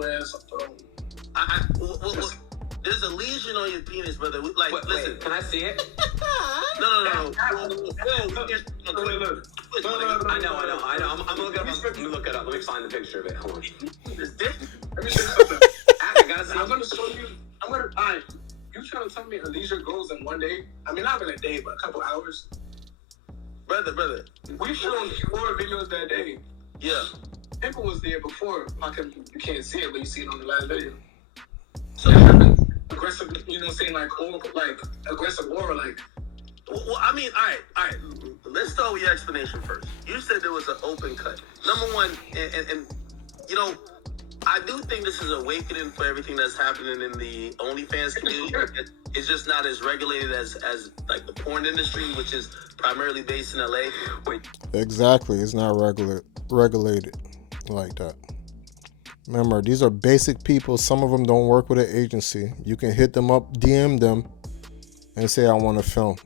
ass. There's a lesion on your penis, brother. Like, listen. Wait, can I see it? No. I know. I'm gonna look it up. Let me look it up. Let me find the picture of it. Hold on. Let me show you something. I'm gonna show you. Alright, you trying to tell me a leisure goes in one day? I mean, not in a day, but a couple hours. Brother. We showed 4 videos that day. Yeah. Pimple was there before. You can't see it, but you see it on the last video. So aggressive, you know what I'm saying, like aggressive aura, like. Well, I mean, all right. Let's start with your explanation first. You said there was an open cut. Number one, and I do think this is awakening for everything that's happening in the OnlyFans community. It's just not as regulated as like the porn industry, which is primarily based in LA. Exactly, it's not regulated like that. Remember, these are basic people. Some of them don't work with an agency. You can hit them up, DM them, and say, I want to film.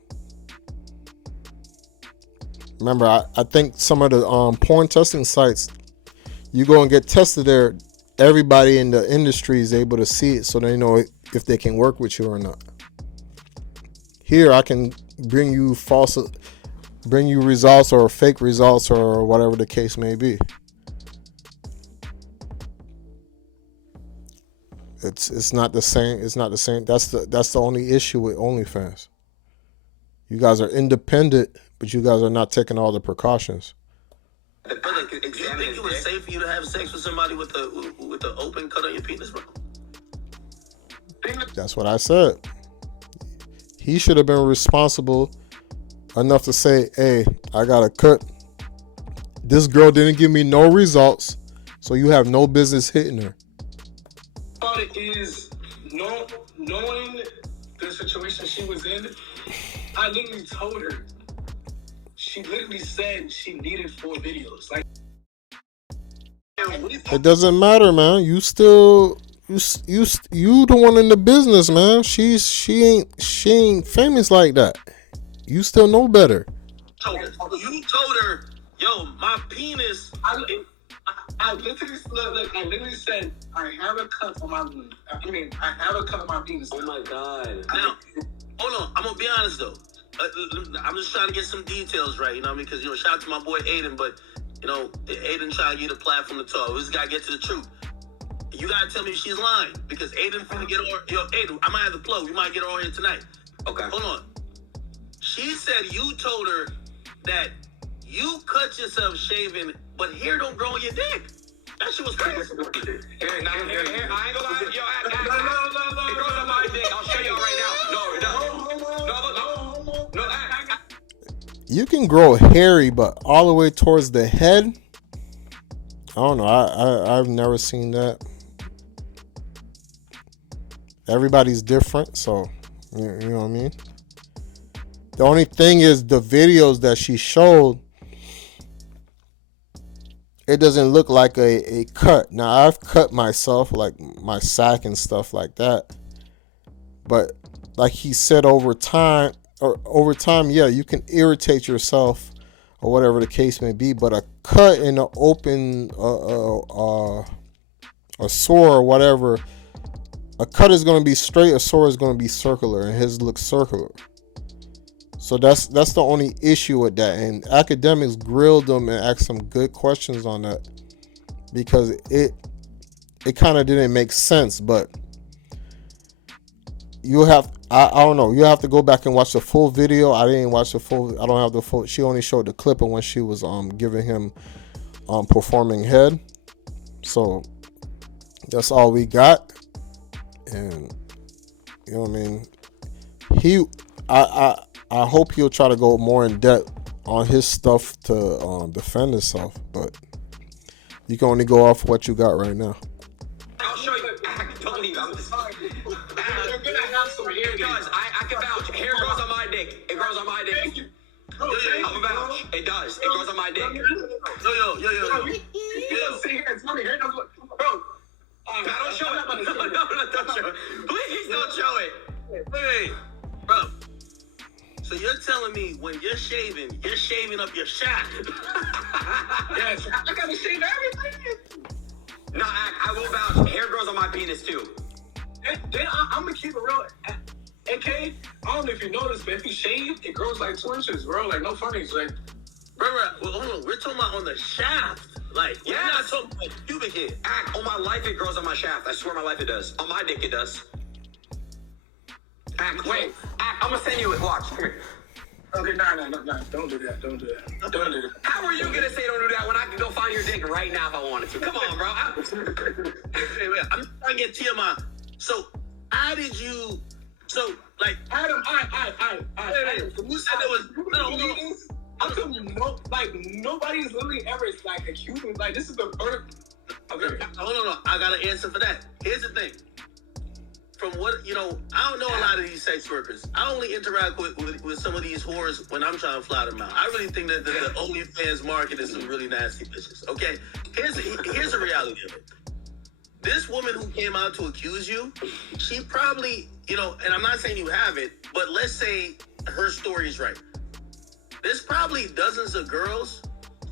Remember, I think some of the porn testing sites, you go and get tested there, everybody in the industry is able to see it so they know if they can work with you or not. Here, I can bring you results or fake results or whatever the case may be. It's not the same. It's not the same. That's the only issue with OnlyFans. You guys are independent, but you guys are not taking all the precautions. Do you think it was safe for you to have sex with somebody with the open cut on your penis, bro? That's what I said. He should have been responsible enough to say, hey, I got a cut. This girl didn't give me no results. So you have no business hitting her. About it is knowing the situation she was in. I literally told her. She literally said she needed 4 videos. Like, it doesn't matter, man. You still you the one in the business, man. She ain't famous like that. You still know better. You told her, yo, my penis. I literally said, I have a cut on my wound. I have a cut on my penis. Oh my god. Now, hold on. I'm gonna be honest though. I'm just trying to get some details right, you know what I mean? Because, you know, shout out to my boy Aiden, but, you know, Aiden trying to get a platform to talk. We just gotta get to the truth. You gotta tell me if she's lying, because Aiden finna get her. Yo, Aiden, I might have the plug. We might get her on here tonight. Okay. Hold on. She said you told her that you cut yourself shaving, but hair don't grow on your dick. That shit was crazy. Here, I ain't gonna lie. Yo, it grows on my dick. I'll show y'all right now. No, it doesn't. No. You can grow hairy, but all the way towards the head, I don't know. I've never seen that. Everybody's different, so you know what I mean? The only thing is the videos that she showed, it doesn't look like a cut. Now, I've cut myself, like my sack and stuff like that. But like he said, over time, yeah, you can irritate yourself or whatever the case may be. But a cut in an open, a sore or whatever, a cut is going to be straight, a sore is going to be circular, and his looks circular. So that's the only issue with that. And academics grilled them and asked some good questions on that, because it kind of didn't make sense. But you have, I don't know, you have to go back and watch the full video. I didn't watch the full. I don't have the full. She only showed the clip of when she was giving him performing head. So that's all we got. And you know what I mean? I hope he'll try to go more in depth on his stuff to defend himself, but you can only go off what you got right now. I'll show you. Don't leave. I'm just sorry. You're gonna have some hair. It does. I can vouch. Hair grows on my dick. It grows on my dick. thank you. I'm a vouch. It does. It grows on my dick. Yo. You don't sit here and tell me hair doesn't look, bro. Don't show it. No, don't show it. Please don't show it. Wait, bro. So you're telling me when you're shaving up your shaft? Yes, I gotta shave everything. No, I will vouch. Hair grows on my penis too. Then I'm gonna keep it real. AK, I don't know if you noticed, but if you shave, it grows like 2 inches, bro. Like, no funnies. Like, Bro, well, hold on. We're talking about on the shaft. Like, we're not talking about pubic hair. On my life, it grows on my shaft. I swear my life it does. On my dick, it does. Wait. I'm gonna send you it. Watch. Come here. okay, no. Don't do that. Don't do that. How are you gonna say don't do that when I can go find your dick right now if I wanted to? Come on, bro. Hey, wait, I'm trying to get TMI. So, how did you... So, like... Adam, You said there was... No. How come nobody's literally ever like accusing, like, this is the first. Okay. Hold on. I got an answer for that. Here's the thing. From what, I don't know a lot of these sex workers. I only interact with some of these whores when I'm trying to fly them out. I really think that the OnlyFans market is some really nasty bitches. Okay? Here's the reality of it. This woman who came out to accuse you, she probably, and I'm not saying you have it, but let's say her story is right. There's probably dozens of girls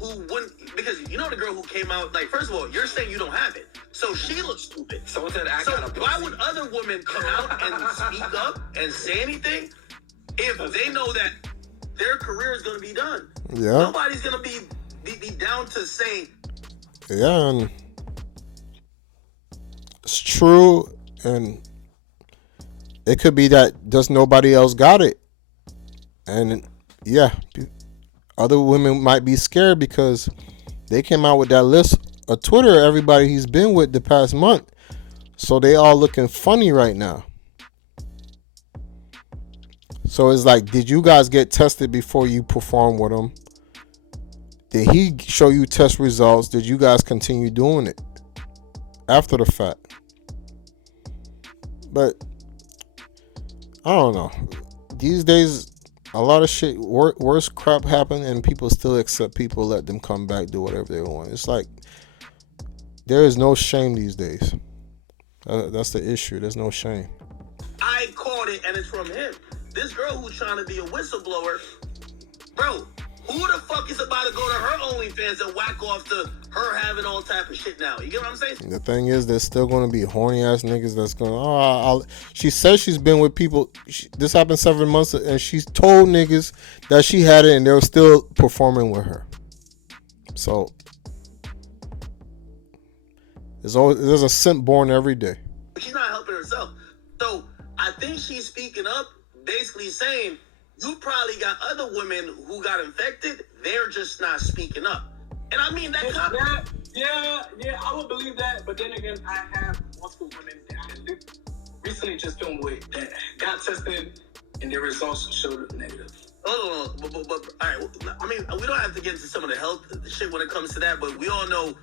who wouldn't, because the girl who came out, like, first of all, you're saying you don't have it. So she looks stupid. Someone said I so got a pussy. why would other women come out and speak up and say anything if they know that their career is going to be done? Yeah. Nobody's going to be down to say. Yeah, and it's true, and it could be that just nobody else got it. And yeah, other women might be scared because they came out with that list of Twitter, everybody he's been with the past month. So they all looking funny right now. So it's like, did you guys get tested before you perform with them? Did he show you test results? Did you guys continue doing it after the fact? But I don't know. These days, a lot of shit, worse crap happen, and people still accept people, let them come back, do whatever they want. It's like there is no shame these days. That's the issue. There's no shame. I caught it, and it's from him. This girl who's trying to be a whistleblower, bro. Who the fuck is about to go to her OnlyFans and whack off to her having all type of shit now? You get what I'm saying? The thing is, there's still going to be horny ass niggas that's going to, she says she's been with people. This happened 7 months, and she's told niggas that she had it, and they're still performing with her. So, there's a simp born every day. She's not helping herself. So, I think she's speaking up, basically saying, you probably got other women who got infected. They're just not speaking up. And I mean, Yeah, I would believe that. But then again, I have multiple women that I recently just filmed with that got tested and their results showed negative. Oh, but all right. I mean, we don't have to get into some of the health shit when it comes to that, but we all know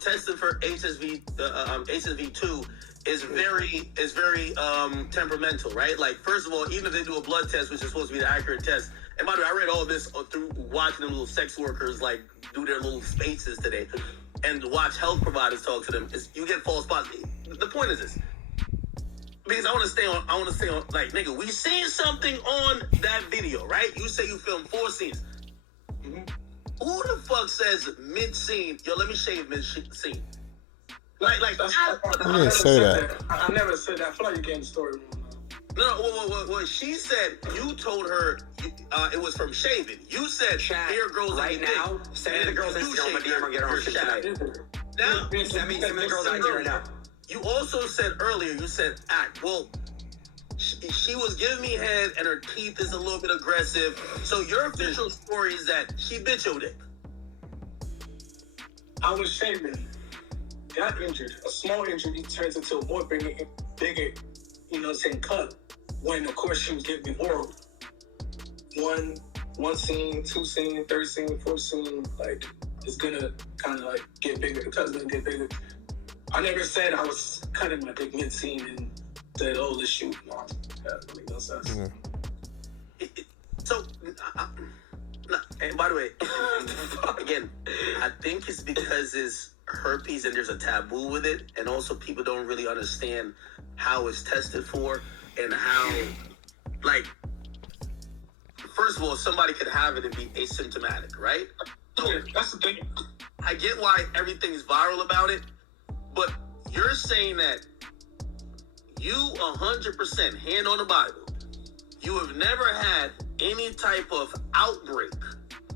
testing for HSV2 is very temperamental, right? Like, first of all, even if they do a blood test, which is supposed to be the accurate test, and by the way, I read all this through watching them little sex workers like do their little spaces today, and watch health providers talk to them. You get false positives. The point is this, because I want to stay on. Like, nigga, we seen something on that video, right? You say you filmed 4 scenes. Mm-hmm. Who the fuck says mid-scene, yo, let me shave mid-scene? Like, I didn't say that. I never said that. I feel like you're getting the story wrong. No, what she said, you told her it was from shaving. You said, here girls right now. Send me the girls Instagram, my DM, or get her on shit tonight. Now, send me the girls on here right now. You also said earlier, you said act. Well, she was giving me head and her teeth is a little bit aggressive. So your official story is that she bitch your dick. I was shaving, got injured. A small injury turns into a more bigger, you know what I'm saying, cut. When, of course, she was giving me oral. One scene, 2 scene, 3rd scene, 4th scene, like, it's gonna kind of like get bigger. The cut's gonna get bigger. I never said I was cutting my dick mid-scene and said, oh, let's shoot. No, that doesn't make no sense. Yeah. And by the way, again, I think it's because it's herpes and there's a taboo with it, and also people don't really understand how it's tested for and how, like, first of all, somebody could have it and be asymptomatic, right? So That's the thing. I get why everything's viral about it, but you're saying that you 100%, hand on the Bible, you have never had any type of outbreak,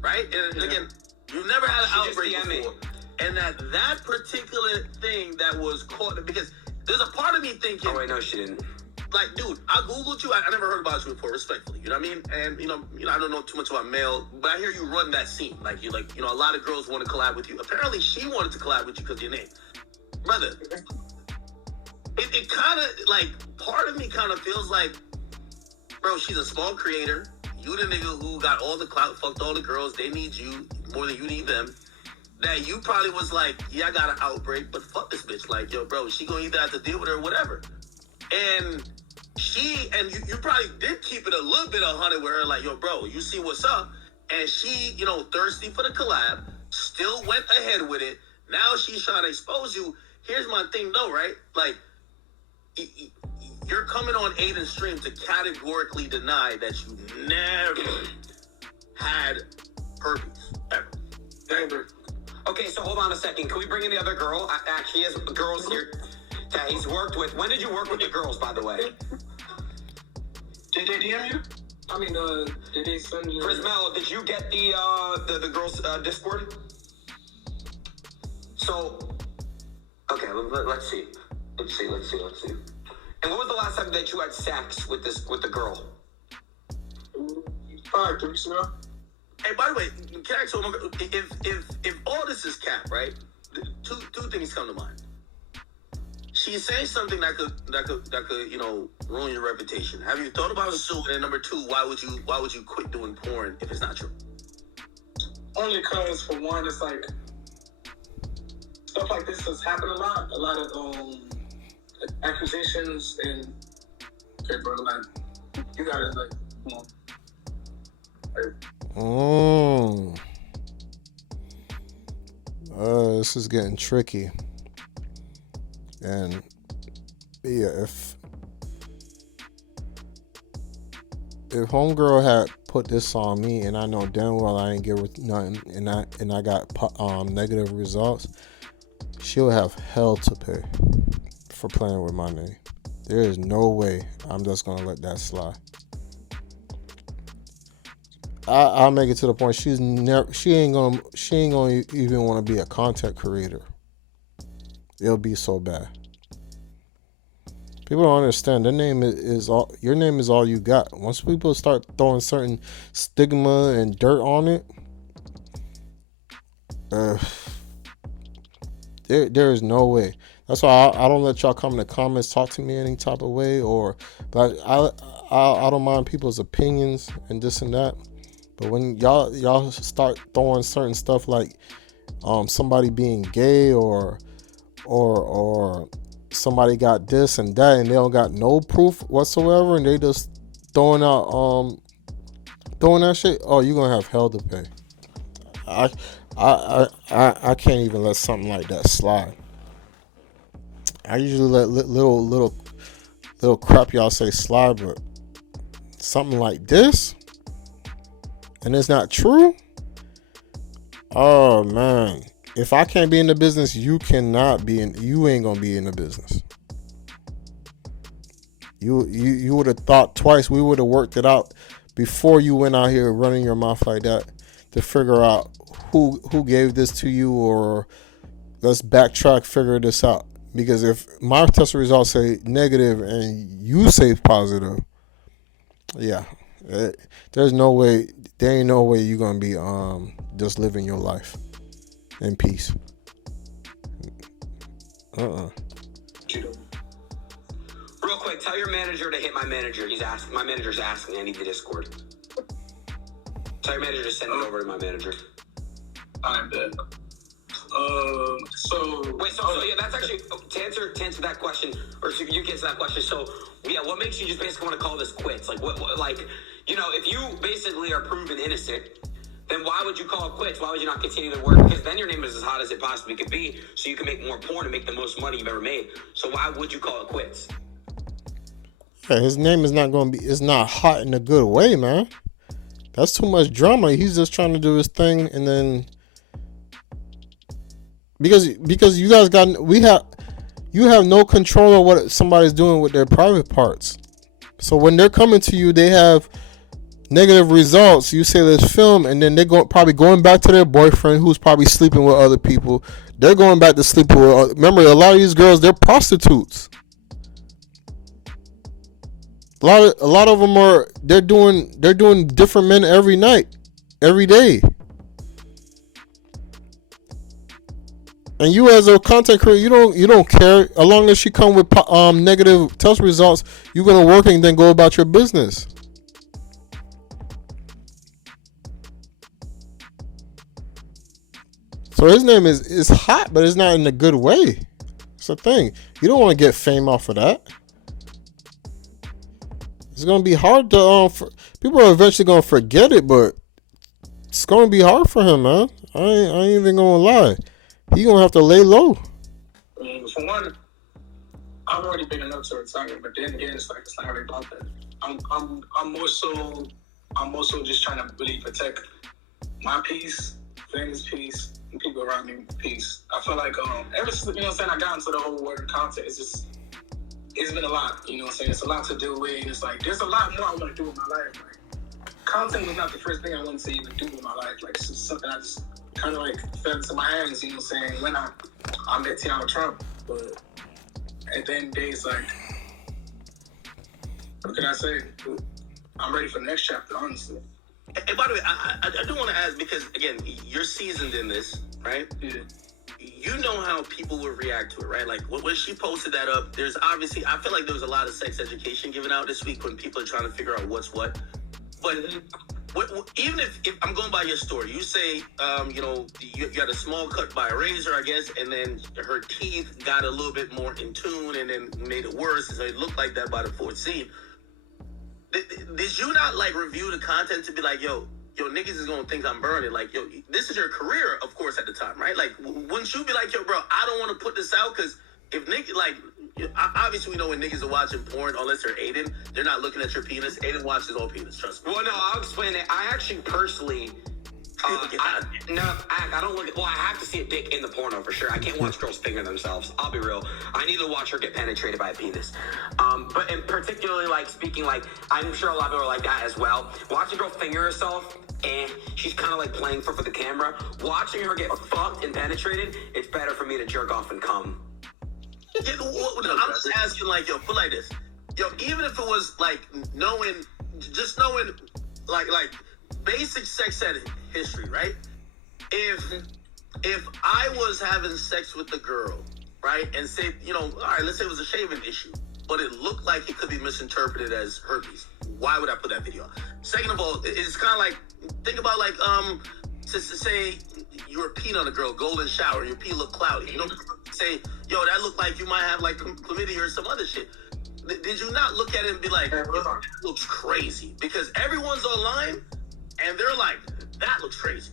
right? And again, you've never had an outbreak before. And that particular thing that was caught, because there's a part of me thinking, oh wait, no, she didn't. Like, dude, I Googled you. I never heard about you before, respectfully. You know what I mean? And, you know, I don't know too much about male, but I hear you run that scene. Like, you know, a lot of girls want to collab with you. Apparently, she wanted to collab with you because of your name. Brother, it kind of, like, part of me kind of feels like, bro, she's a small creator. You the nigga who got all the clout, fucked all the girls. They need you more than you need them. That you probably was like, yeah, I got an outbreak, but fuck this bitch. Like, yo, bro, she gonna either have to deal with her or whatever. And you probably did keep it a little bit 100 with her, like, yo, bro, you see what's up. And she, you know, thirsty for the collab, still went ahead with it. Now she's trying to expose you. Here's my thing, though, right? Like, you're coming on Aiden's stream to categorically deny that you never had herpes, ever. Never. Okay, so hold on a second. Can we bring in the other girl? Actually, he has girls here that he's worked with. When did you work with the girls, by the way? Did they DM you? I mean, did they send you? Prismel, did you get the girls' Discord? So, okay, let's see. Let's see. And when was the last time that you had sex with the girl? 5 weeks ago. Hey, by the way, can I ask you, if all this is cap, right? Two things come to mind. She's saying something that could, you know, ruin your reputation. Have you thought about suing? And number 2, why would you quit doing porn if it's not true? only because, for one, it's like stuff like this has happened a lot. A lot of accusations and okay, bro, like you gotta like, come on. This is getting tricky. And yeah, if homegirl had put this on me and I know damn well I ain't give her nothing and I got negative results, she'll have hell to pay for playing with my name. There is no way I'm just gonna let that slide. I'll make it to the point she ain't gonna even want to be a content creator. It'll be so bad. People don't understand. Your name is all you got. Once people start throwing certain stigma and dirt on it, there is no way. That's why I don't let y'all come in the comments, talk to me any type of way, but I don't mind people's opinions and this and that. But when y'all start throwing certain stuff like somebody being gay or somebody got this and that and they don't got no proof whatsoever and they just throwing that shit, oh, you're gonna have hell to pay. I can't even let something like that slide. I usually let little crap y'all say slide, but something like this and it's not true, oh man. If I can't be in the business, you ain't gonna be in the business. You would have thought twice. We would have worked it out before you went out here running your mouth like that to figure out who gave this to you, or let's backtrack, figure this out. Because if my test results say negative and you say positive, yeah, there's no way. There ain't no way you're gonna be just living your life in peace. Real quick, tell your manager to hit my manager. My manager's asking. I need the Discord. Tell your manager to send it over to my manager. I'm dead. So yeah, that's actually to answer that question, or so you can answer that question. So yeah, what makes you just basically want to call this quits? Like what if you basically are proven innocent, then why would you call it quits? Why would you not continue to work? Because then your name is as hot as it possibly could be, so you can make more porn and make the most money you've ever made. So why would you call it quits? Yeah, his name is not going to be, it's not hot in a good way, man. That's too much drama. He's just trying to do his thing, and then because you guys you have no control of what somebody's doing with their private parts. So when they're coming to you, they have negative results. You say let's film, and then they're probably going back to their boyfriend who's probably sleeping with other people. They're going back to sleep with. Remember, a lot of these girls, they're prostitutes. A lot of them they're doing different men every night, every day. And you as a content creator, you don't care. As long as she come with negative test results, you're gonna work and then go about your business. So his name is hot, but it's not in a good way. It's the thing. You don't want to get fame off of that. It's gonna be hard to people are eventually gonna forget it, but it's gonna be hard for him, man. I ain't even gonna lie. He gonna have to lay low. For one, I've already been enough to retire, but then again, it's not really about that. I'm more so just trying to really protect my peace, family's peace, and people around me peace. I feel like ever since I got into the whole world of content, it's been a lot. It's a lot to do with. It's like there's a lot more I want to do with my life. Like content was not the first thing I wanted to even do with my life. Like it's just something I just kind of like fell into my hands, when I met Tiana Trump. But at the end of the day, it's like, what can I say? I'm ready for the next chapter, honestly. And by the way, I do want to ask, because again, you're seasoned in this, right? Yeah. You know how people would react to it, right? Like when she posted that up, there's obviously, I feel like there was a lot of sex education given out this week when people are trying to figure out what's what. But even if I'm going by your story, you say, you got a small cut by a razor, I guess, and then her teeth got a little bit more in tune and then made it worse, so it looked like that by the fourth scene. Did you not, like, review the content to be like, yo, niggas is gonna think I'm burning? Like, yo, this is your career, of course, at the time, right? Like, wouldn't you be like, yo, bro, I don't want to put this out because if niggas, like, obviously we know when niggas are watching porn, unless they're Aiden, they're not looking at your penis. Aiden watches all penis, trust me. Well, no, I'll explain it. I actually personally, I don't look at, well, I have to see a dick in the porno for sure. I can't watch girls finger themselves. I'll be real. I need to watch her get penetrated by a penis. But in particularly, like, speaking, like, I'm sure a lot of people are like that as well. Watching a girl finger herself, and she's kind of like playing for the camera. Watching her get fucked and penetrated, it's better for me to jerk off and come. Yeah, I'm just asking, like, yo, put like this. Yo, even if it was, like, knowing, like, basic sex ed history, right? If I was having sex with the girl, right, and say, all right, let's say it was a shaving issue, but it looked like it could be misinterpreted as herpes, why would I put that video on? Second of all, it's kind of like, think about, like, to say you were peeing on a girl, golden shower, your pee looked cloudy. You don't say, yo, that looked like you might have, like, chlamydia or some other shit. Did you not look at it and be like, yo, that looks crazy? Because everyone's online, and they're like, that looks crazy.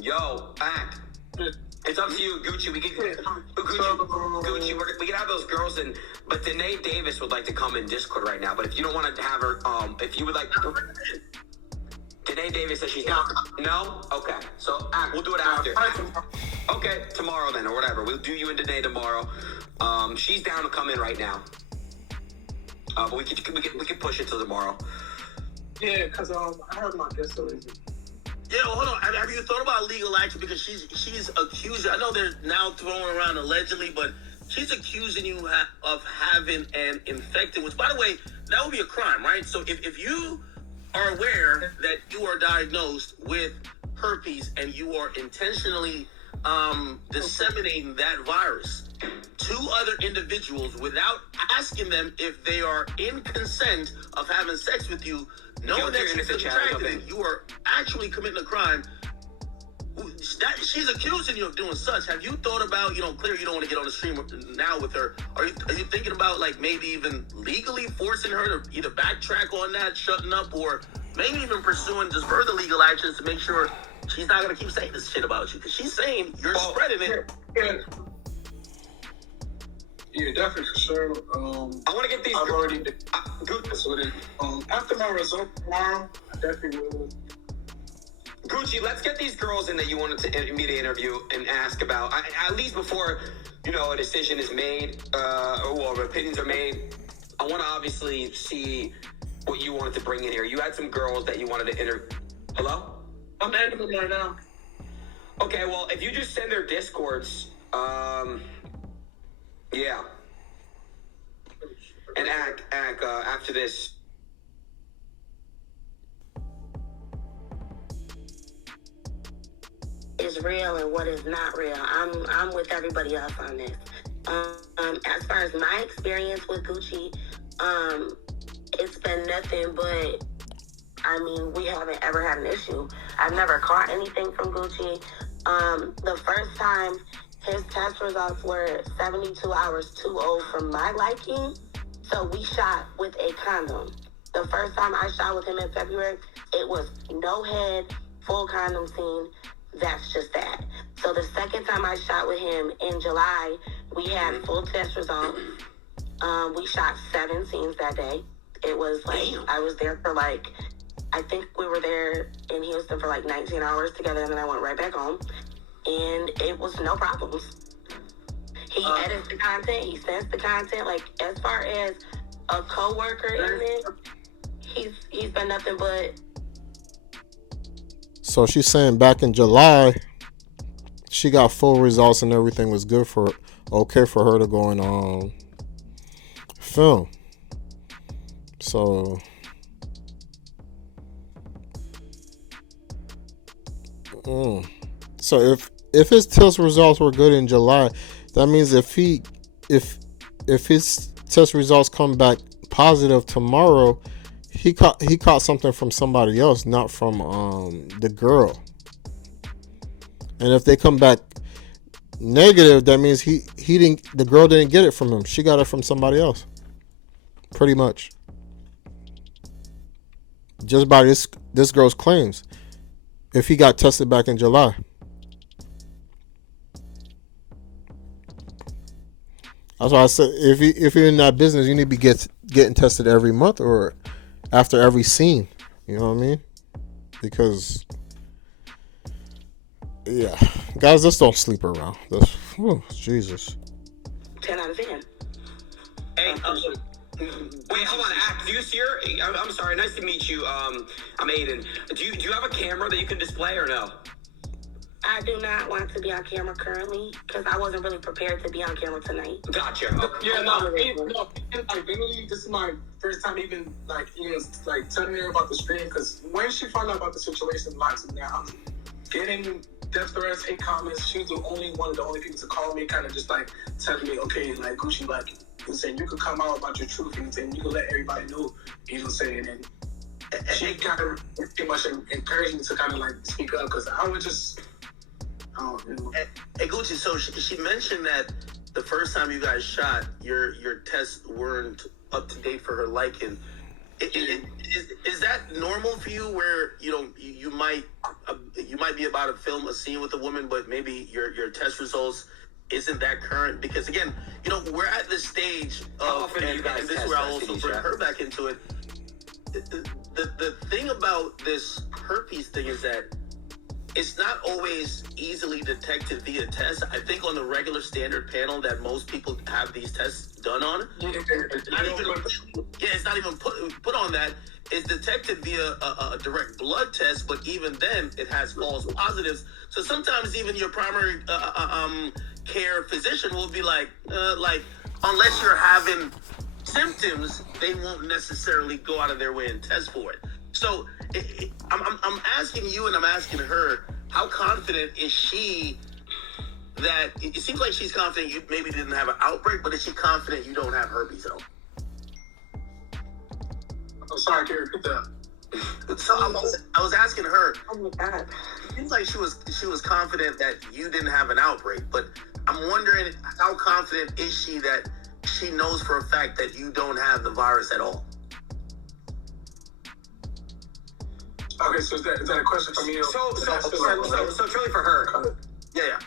Yo, back. It's up to you, Gucci. We can have those girls in, but Danae Davis would like to come in Discord right now. But if you don't want to have her, if you would like, Danae Davis says she's down. No? Okay. So we'll do it after. Okay, tomorrow then, or whatever. We'll do you and Danae tomorrow. She's down to come in right now. But we can push it till tomorrow. Yeah, because I heard my guest already. Yeah, well, hold on. Have you thought about legal action? Because she's accusing. I know they're now throwing around allegedly, but she's accusing you of having an infected, which, by the way, that would be a crime, right? So if you are aware that you are diagnosed with herpes and you are intentionally disseminating that virus to other individuals without asking them if they are in consent of having sex with you, knowing that you're contracted, you are actually committing a crime. She's accusing you of doing such. Have you thought about, clearly you don't want to get on the stream now with her. Are you thinking about, like, maybe even legally forcing her to either backtrack on that, shutting up, or maybe even pursuing just further legal actions to make sure she's not going to keep saying this shit about you? Because she's saying you're spreading it. Yeah, definitely for sure. I want to get these. I've already good with it. After my result tomorrow, I definitely will. Gucci, let's get these girls in that you wanted me to interview and ask about, at least before, a decision is made, or opinions are made. I want to obviously see what you wanted to bring in here. You had some girls that you wanted to interview. Hello? I'm adding them right now. Okay, well, if you just send their Discords, yeah. And after this. Is real and what is not real. I'm with everybody else on this. As far as my experience with Gucci, it's been nothing but, we haven't ever had an issue. I've never caught anything from Gucci. The first time his test results were 72 hours too old for my liking, so we shot with a condom. The first time I shot with him in February, it was no head, full condom scene. That's just that. So the second time I shot with him in July, we had full test results. We shot 7 scenes that day. It was like, I was there for I think we were there in Houston for 19 hours together, and then I went right back home. And it was no problems. He edits the content, he sends the content. As far as a co-worker in it, he's been nothing but. So she's saying back in July, she got full results and everything was okay for her to go and film. So if his test results were good in July, that means if his test results come back positive tomorrow, he caught something from somebody else, not from the girl. And if they come back negative, that means the girl didn't get it from him. She got it from somebody else. Pretty much. Just by this girl's claims. If he got tested back in July. That's why I said if you're in that business, you need to be getting tested every month or after every scene. You know what I mean? Because yeah, guys, just don't sleep around. Jesus. 10 out of 10. Hey, wait, hold on. Do you see her? I'm sorry. Nice to meet you. I'm Aiden. Do you have a camera that you can display or no? I do not want to be on camera currently because I wasn't really prepared to be on camera tonight. Gotcha. Yeah, no, literally, this is my first time even telling her about the stream, because when she found out about the situation, like now, getting death threats, hate comments, she was one of the only people to call me, kind of just like telling me, okay, like Gucci, like you saying, you could come out about your truth, and you could let everybody know, you know, saying, and she kind of pretty much encouraged me to kind of like speak up, because I would just. Hey Gucci, so she mentioned that the first time you guys shot, your tests weren't up to date for her liking. Is that normal for you, where you might be about to film a scene with a woman, but maybe your test results isn't that current? Because again, we're at this stage of, and this is where I'll also bring her back into it. The thing about this herpes thing is that it's not always easily detected via tests. I think on the regular standard panel that most people have these tests done on, it's not even put on that. It's detected via a direct blood test, but even then, it has false positives. So sometimes even your primary care physician will be like, unless you're having symptoms, they won't necessarily go out of their way and test for it. So I'm asking you and I'm asking her, how confident is she that it seems like she's confident you maybe didn't have an outbreak, but is she confident you don't have herpes at all? I'm sorry, can you repeat that? So I was asking her. Oh my God. It seems like she was confident that you didn't have an outbreak, but I'm wondering how confident is she that she knows for a fact that you don't have the virus at all? Okay, so is that a question for me? So it's really for her. Yeah.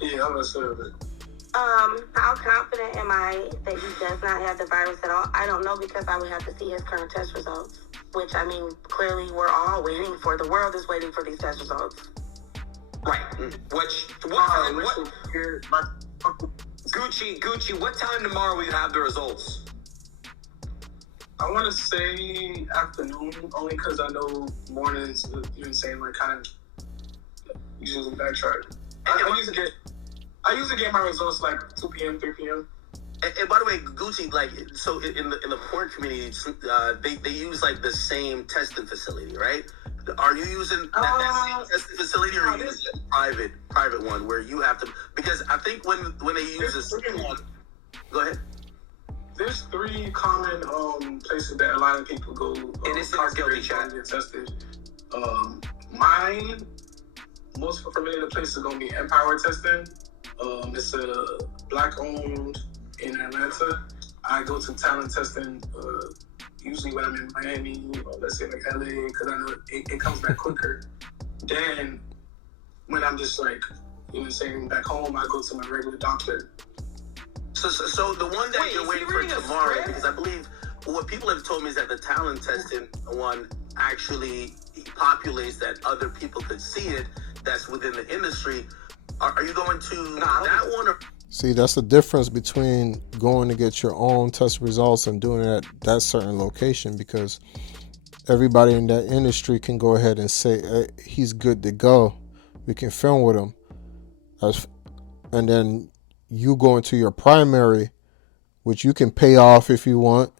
Yeah, I'm gonna say that. How confident am I that he does not have the virus at all? I don't know, because I would have to see his current test results, which, I mean, clearly we're all waiting for. The world is waiting for these test results. Right. Gucci, what time tomorrow will you have the results? I want to say afternoon, only because I know mornings, you know what I'm saying, like kind of usually backtrack. I usually get my results like 2 p.m., 3 p.m. And by the way, Gucci, like, so in the porn community, they use like the same testing facility, right? Are you using that same testing facility, or are you using a private one where you have to? Because I think when they use this one, go ahead. There's 3 common places that a lot of people go. And this is our guilty chat. Get tested. Mine, most familiar place is gonna be Empower Testing. It's a black-owned in Atlanta. I go to talent testing usually when I'm in Miami, or let's say like LA, because I know it comes back quicker. Then when I'm just like, you know what I'm saying, back home, I go to my regular doctor. So the one that you're waiting for tomorrow, because I believe what people have told me is that the talent testing one actually populates that other people could see it, that's within the industry. Are you going to that one? Or? See, that's the difference between going to get your own test results and doing it at that certain location, because everybody in that industry can go ahead and say, hey, he's good to go. We can film with him. And then you go into your primary, which you can pay off if you want,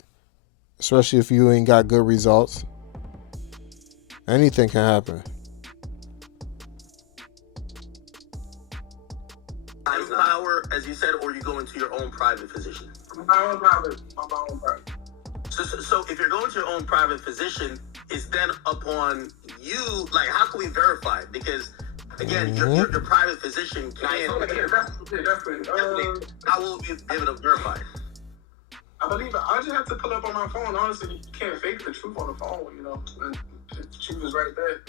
especially if you ain't got good results. Anything can happen. Power, as you said, or you go into your own private physician? My own private. So if you're going to your own private physician, it's then upon you. Like, how can we verify it? Because again, your private physician can. Definitely. I will be able to verify it. I believe it. I just have to pull up on my phone. Honestly, you can't fake the truth on the phone. You know, the truth is right there.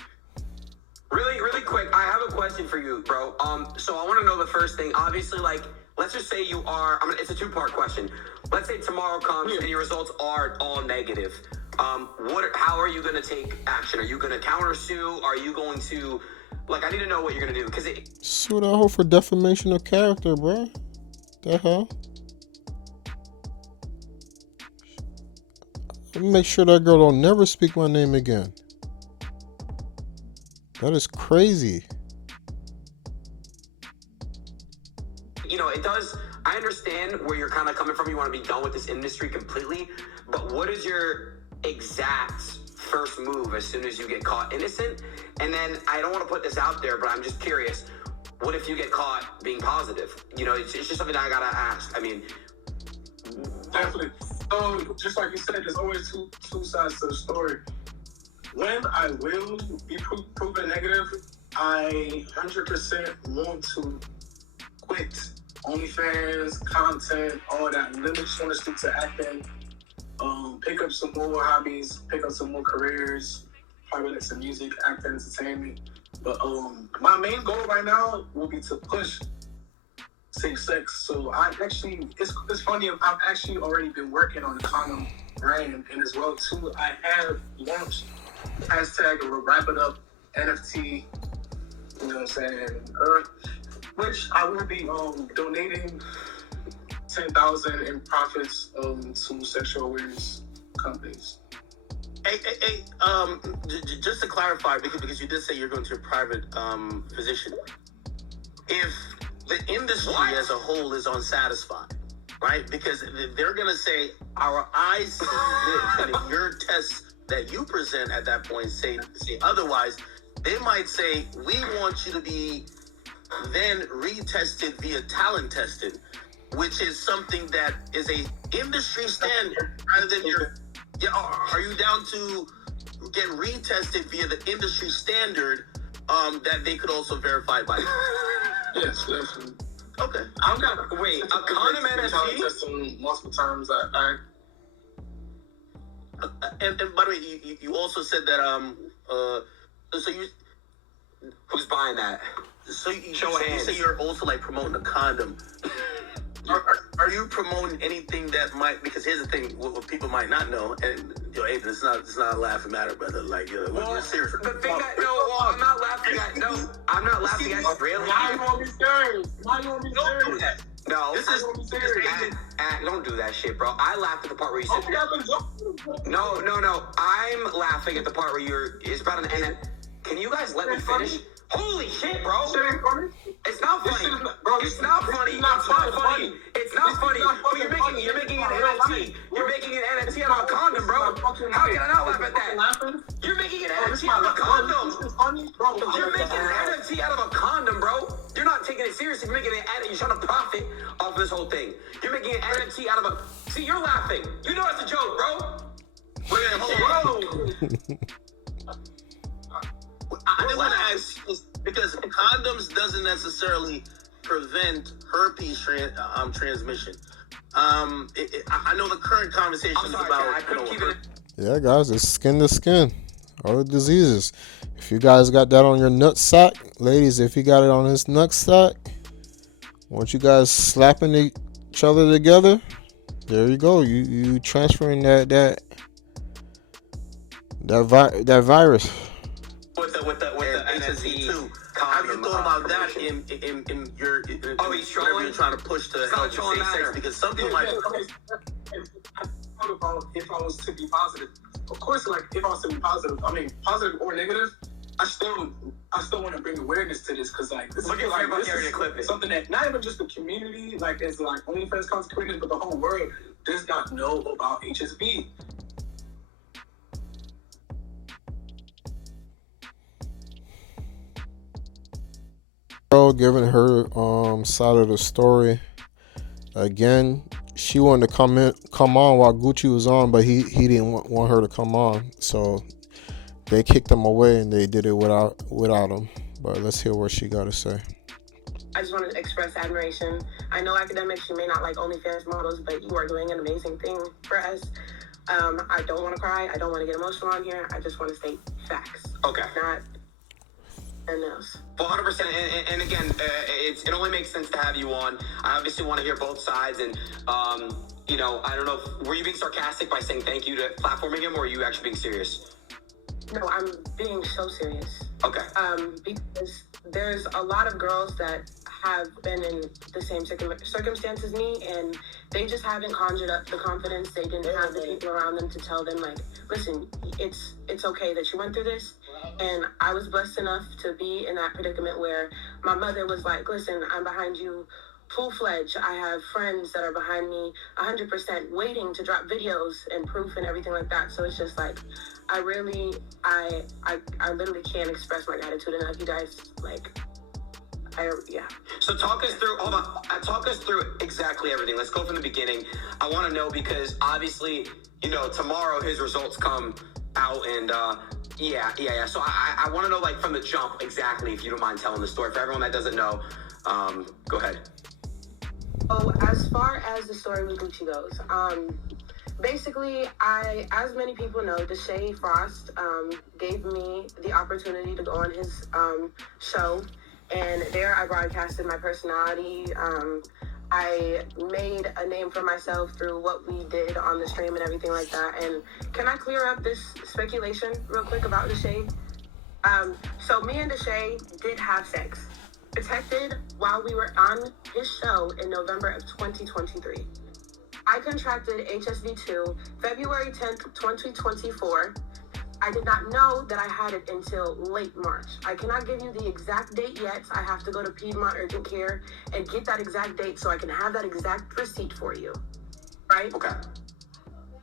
Really quick, I have a question for you, bro. So I want to know the first thing. Obviously, like, let's just say you are. It's a two-part question. Let's say tomorrow comes and your results are all negative. How are you going to take action? Are you going to countersue? Are you going to, like, I need to know what you're going to do because sue that hoe for defamation of character, bro. The hell? Make sure that girl don't never speak my name again. That is crazy. You know, it does. I understand where you're kind of coming from. You want to be done with this industry completely. But what is your exact first move as soon as you get caught innocent? And then I don't want to put this out there, but I'm just curious. What if you get caught being positive? You know, it's just something I got to ask. I mean, Definitely. So, just like you said, there's always two sides to the story. When I will be proven negative, I 100% want to quit OnlyFans, content, all that. And then just want to stick to acting, pick up some more hobbies, pick up some more careers, probably like some music, acting, entertainment. But my main goal right now will be to push safe sex. So I actually, it's funny, I've actually already been working on the condom brand, and as well too, I have launched hashtag wrap it up NFT, you know what I'm saying, which I will be donating 10,000 in profits to sexual awareness companies. Hey, just to clarify, because you did say you're going to a private physician. If the industry as a whole is unsatisfied, right? Because they're going to say, our eyes see this, and if your tests that you present at that point say otherwise, they might say, we want you to be then retested via talent tested, which is something that is a industry standard rather than are you down to get retested via the industry standard that they could also verify by you? Yes, definitely. Okay. I'm gonna wait. A condom NFT? Testing multiple times. And by the way, you also said that so you Who's buying that? so you hands. say you're also like promoting a condom. Are you promoting anything that might? Because here's the thing: what people might not know, and Aiden, it's not a laughing matter, brother. Like, we're serious. The thing I'm not laughing at. No, I'm not laughing at. Really? Why you want me serious? Why you want me Don't do serious? that. No, This is don't do that shit, bro. I laughed at the part where you said. No. I'm laughing at the part where it's about an end. Can you guys let me finish? Holy shit, bro! It's not funny. It's not funny. It's not funny. It's not funny. Oh, you're making an NFT. You're making an NFT out of a condom, bro. How can I not laugh at that? You're making an NFT out of a condom. You're making an NFT out of a condom, bro. You're not taking it seriously. You're making an NFT. You're trying to profit off this whole thing. You're making an NFT out of a. See, you're laughing. You know it's a joke, bro. Wait, hold on. I just want to ask, because condoms doesn't necessarily prevent herpes transmission. I know the current conversation is about. I couldn't keep it. Yeah, guys, it's skin to skin. All the diseases. If you guys got that on your nut sack, ladies, if you got it on his nut sack, once you guys slapping each other together, there you go. You transferring that virus. With the NFT too. How do you thought about that in your he's trolling? whatever you're trying to push to help safe sex? Because some people might. If I was to be positive, of course, like if I was to be positive, I mean positive or negative, I still want to bring awareness to this because like this is something that not even just the community, like as like OnlyFans content creators, but the whole world does not know about HSV. Girl giving her side of the story. Again, she wanted to come on while Gucci was on, but he didn't want her to come on, so they kicked him away and they did it without him. But let's hear what she got to say. I just want to express admiration. I know academics, you may not like OnlyFans models, but you are doing an amazing thing for us. I don't want to cry. I don't want to get emotional on here. I just want to state facts. Okay. Not anything else. Well, 100%. And again, it only makes sense to have you on. I obviously want to hear both sides. And, you know, I don't know, were you being sarcastic by saying thank you to platforming him, or are you actually being serious? No, I'm being so serious. Okay. Because there's a lot of girls that have been in the same circumstance as me, and they just haven't conjured up the confidence. They didn't have the people around them to tell them, like, listen, it's okay that you went through this. And I was blessed enough to be in that predicament where my mother was like, listen, I'm behind you full-fledged. I have friends that are behind me 100% waiting to drop videos and proof and everything like that. So it's just like, I literally can't express my gratitude enough. You guys, like, yeah. So talk us through, hold on, talk us through exactly everything. Let's go from the beginning. I want to know, because obviously, you know, tomorrow his results come out, and yeah. So I want to know, like, from the jump exactly, if you don't mind telling the story. For everyone that doesn't know, go ahead. Oh, as far as the story with Gucci goes, basically, as many people know, Danae Frost gave me the opportunity to go on his show, and there I broadcasted my personality. I made a name for myself through what we did on the stream and everything like that. And can I clear up this speculation real quick about Danae? So me and Danae did have sex, protected, while we were on his show in November of 2023. I contracted HSV2 February 10th, 2024. I did not know that I had it until late March. I cannot give you the exact date yet. I have to go to Piedmont Urgent Care and get that exact date so I can have that exact receipt for you. Right? Okay.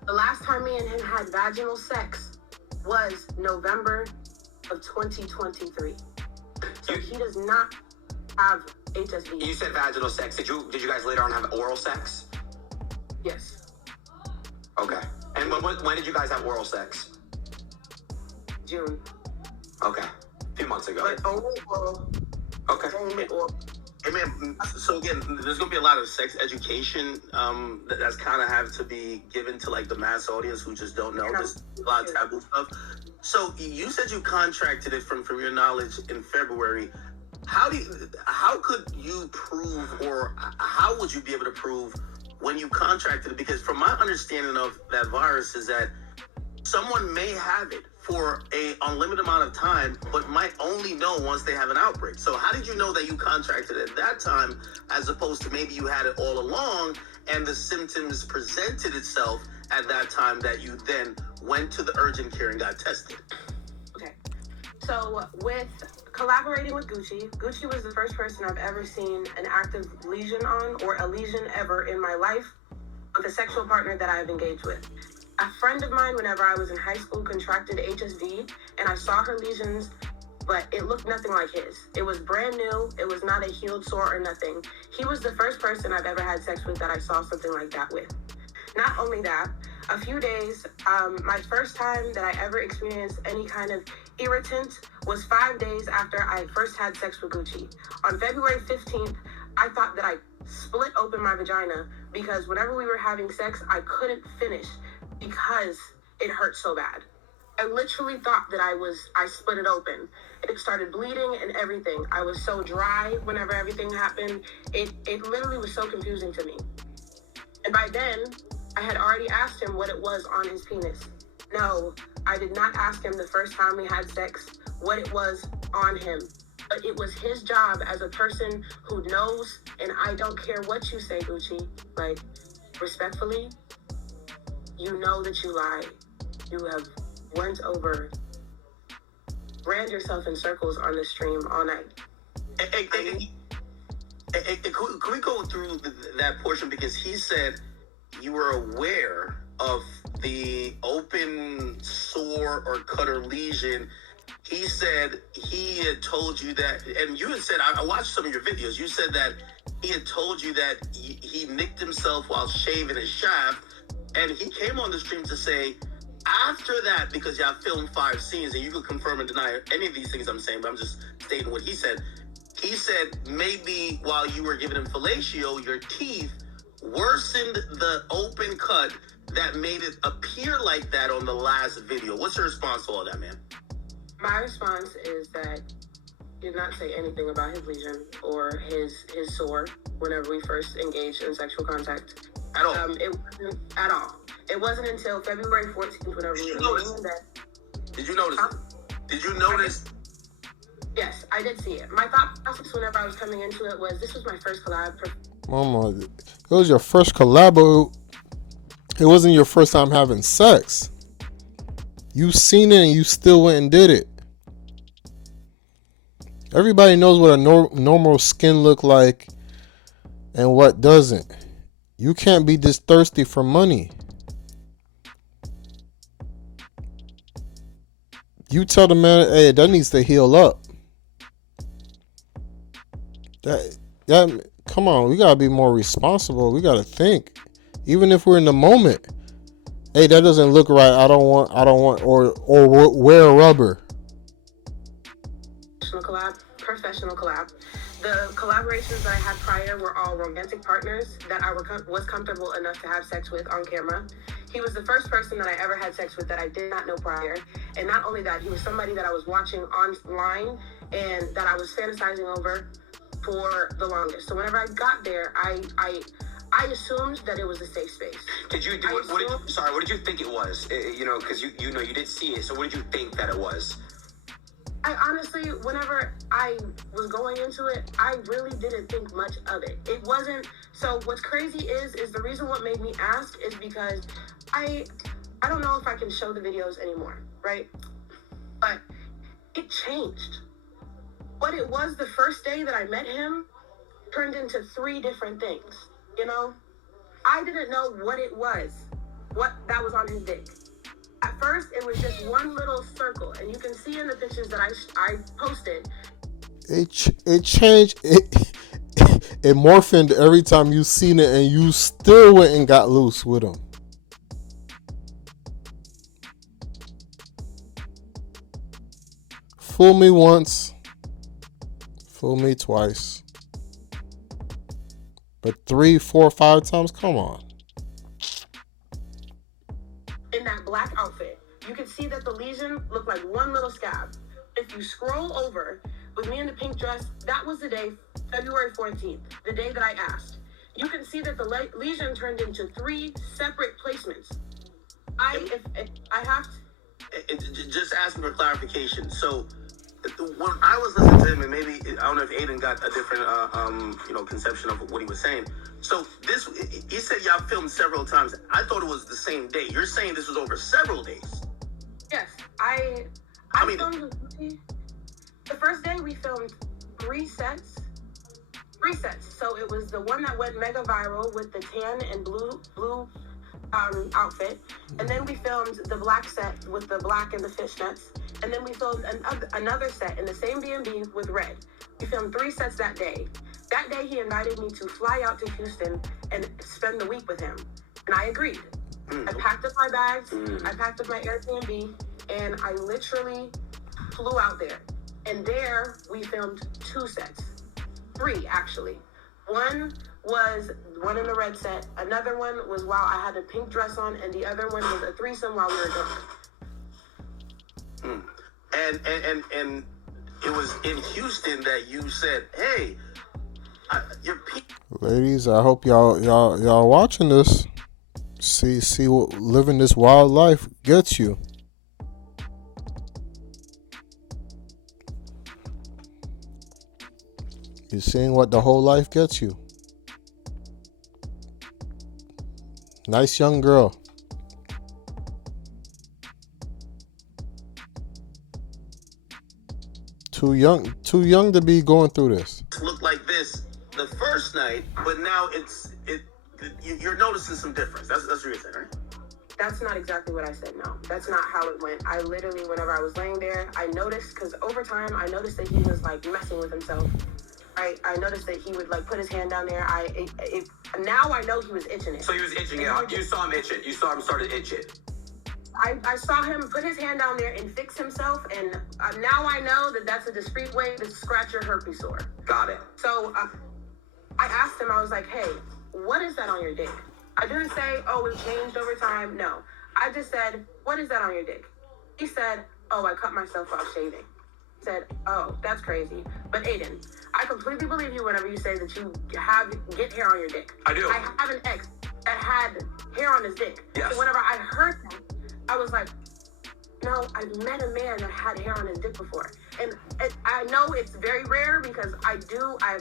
The last time me and him had vaginal sex was November of 2023. So he does not have HSV. You said vaginal sex. Did you guys later on have oral sex? Yes. Okay. And when did you guys have oral sex? June. Okay. A few months ago. But only oral. Okay. Only oral. Hey man, so again, there's gonna be a lot of sex education that's kind of have to be given to like the mass audience who just don't know. There's a lot of taboo stuff. So you said you contracted it from your knowledge in February. How could you prove, or how would you be able to prove when you contracted it? Because from my understanding of that virus is that someone may have it for a unlimited amount of time, but might only know once they have an outbreak. So how did you know that you contracted it at that time, as opposed to maybe you had it all along and the symptoms presented itself at that time that you then went to the urgent care and got tested? Okay. So with collaborating with Gucci was the first person I've ever seen an active lesion on, or a lesion ever in my life, with a sexual partner that I've engaged with. A friend of mine, whenever I was in high school, contracted HSV, and I saw her lesions, but it looked nothing like his. It was brand new. It was not a healed sore or nothing. He was the first person I've ever had sex with that I saw something like that with. Not only that, a few days, my first time that I ever experienced any kind of irritant was 5 days after I first had sex with Gucci. On February 15th, I thought that I split open my vagina because whenever we were having sex, I couldn't finish because it hurt so bad. I literally thought that I split it open. It started bleeding and everything. I was so dry whenever everything happened. It literally was so confusing to me. And by then, I had already asked him what it was on his penis. No, I did not ask him the first time we had sex what it was on him. But it was his job as a person who knows, and I don't care what you say, Gucci, like, respectfully, you know that you lied. You have ran yourself in circles on the stream all night. Can we go through that portion? Because he said you were aware of the open sore or cut or lesion. He said he had told you that, and you had said, I watched some of your videos, you said that he had told you that he nicked himself while shaving his shaft, and he came on the stream to say, after that, because y'all filmed 5 scenes, and you could confirm and deny any of these things I'm saying, but I'm just stating what he said. He said maybe while you were giving him fellatio, your teeth worsened the open cut that made it appear like that on the last video. What's your response to all that, man? My response is that he did not say anything about his lesion or his sore whenever we first engaged in sexual contact. At all? It wasn't at all. It wasn't until February 14th whenever we were laying in bed. Did you notice? Did you notice? Yes, I did see it. My thought process whenever I was coming into it was, this was my first collab. Mama, it was your first collab, but it wasn't your first time having sex. You seen it and you still went and did it. Everybody knows what a normal skin look like and what doesn't. You can't be this thirsty for money. You tell the man, hey, that needs to heal up. That come on, we gotta be more responsible. We gotta think. Even if we're in the moment. Hey, that doesn't look right. I don't want or wear rubber. Professional collab. The collaborations that I had prior were all romantic partners that I was comfortable enough to have sex with on camera. He was the first person that I ever had sex with that I did not know prior. And not only that, he was somebody that I was watching online and that I was fantasizing over for the longest. So whenever I got there, I assumed that it was a safe space. Did you do what did you think it was? Because you did see it. So what did you think that it was? I honestly, whenever I was going into it, I really didn't think much of it. It wasn't, so what's crazy is the reason what made me ask is because I don't know if I can show the videos anymore, right? But it changed. What it was the first day that I met him turned into 3 different things, I didn't know what it was, what that was on his dick. At first, it was just one little circle, and you can see in the pictures that I posted. It changed. It morphed every time you seen it, and you still went and got loose with him. Fool me once, fool me twice, but 3, 4, 5 times. Come on. In that black outfit, you could see that the lesion looked like one little scab. If you scroll over with me in the pink dress, that was the day, February 14th, the day that I asked. You can see that the lesion turned into 3 separate placements. Just asking for clarification. So when I was listening to him, and maybe I don't know if Aiden got a different conception of what he was saying. So he said y'all filmed several times. I thought it was the same day. You're saying this was over several days. Yes, I filmed the first day. We filmed 3 sets. 3 sets. So it was the one that went mega viral with the tan and blue outfit, and then we filmed the black set with the black and the fishnets, and then we filmed another set in the same B&B with red. We filmed 3 sets that day. That day, he invited me to fly out to Houston and spend the week with him, and I agreed. I packed up my bags, I packed up my Airbnb, and I literally flew out there. And there, we filmed 2 sets. 3, actually. One was one in the red set, another one was while I had a pink dress on, and the other one was a threesome while we were drunk. And it was in Houston that you said, hey, ladies, I hope y'all watching this. See what living this wild life gets you. You're seeing what the whole life gets you. Nice young girl. Too young to be going through this. Looked like this the first night, but now you're noticing some difference. That's what you're saying, right? That's not exactly what I said, no. That's not how it went. I literally, whenever I was laying there, I noticed, because over time, I noticed that he was, like, messing with himself. I noticed that he would like put his hand down there. Now I know he was itching it. So he was itching it. You saw him itch it. You saw him start to itch it. I saw him put his hand down there and fix himself, and now I know that that's a discreet way to scratch your herpes sore. Got it. So I asked him, I was like, hey, what is that on your dick? I didn't say, oh, it changed over time. No. I just said, what is that on your dick? He said, oh, I cut myself off shaving. I said, oh, that's crazy. But Aiden, I completely believe you whenever you say that you get hair on your dick. I do. I have an ex that had hair on his dick. Yes. So whenever I heard that, I was like, no, I've met a man that had hair on his dick before. And I know it's very rare because I've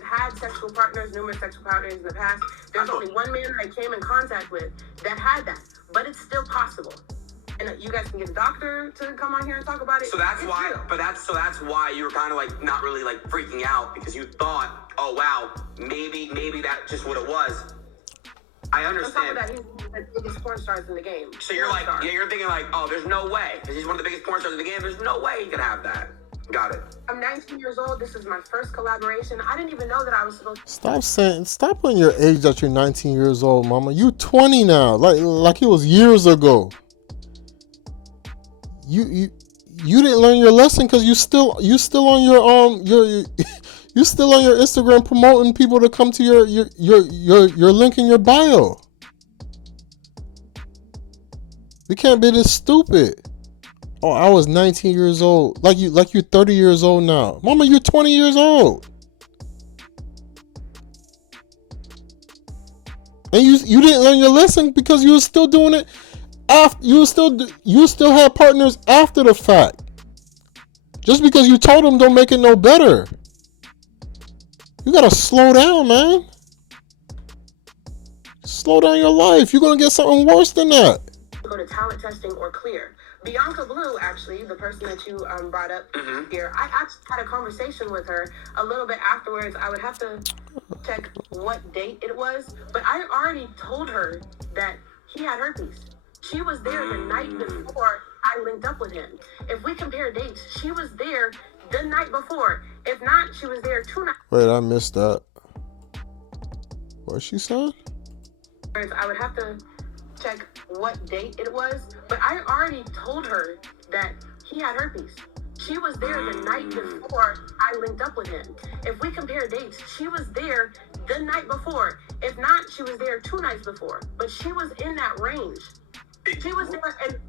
had sexual partners, numerous sexual partners in the past. There's only one man that I came in contact with that had that, but it's still possible. And you guys can get a doctor to come on here and talk about it. So that's why, so that's why you were kind of like not really like freaking out because you thought, oh wow, maybe that's just what it was. I understand. On top of that, he's one of the biggest porn stars in the game. So you're like, you're thinking like, oh, there's no way. Because he's one of the biggest porn stars in the game. There's no way he could have that. Got it. I'm 19 years old. This is my first collaboration. I didn't even know that I was supposed to. Stop putting your age that you're 19 years old, mama. You 20 now. Like it was years ago. You didn't learn your lesson because you still on your you still on your Instagram promoting people to come to your link in your bio. We can't be this stupid. Oh, I was 19 years old. Like you're 30 years old now. Mama, you're 20 years old. And you didn't learn your lesson because you were still doing it after you still had partners after the fact. Just because you told them don't make it no better. You gotta slow down, man. Slow down your life. You're gonna get something worse than that. Go to talent testing or clear. Bianca Blue, actually, the person that you brought up here, I actually had a conversation with her a little bit afterwards. I would have to check what date it was, but I already told her that he had herpes. She was there the night before I linked up with him. If we compare dates, she was there the night before. If not, she was there 2 nights. Wait, I missed that. What she said? I would have to check what date it was, but I already told her that he had herpes. She was there the night before I linked up with him. If we compare dates, she was there the night before. If not, she was there 2 nights before. But she was in that range. She was there, and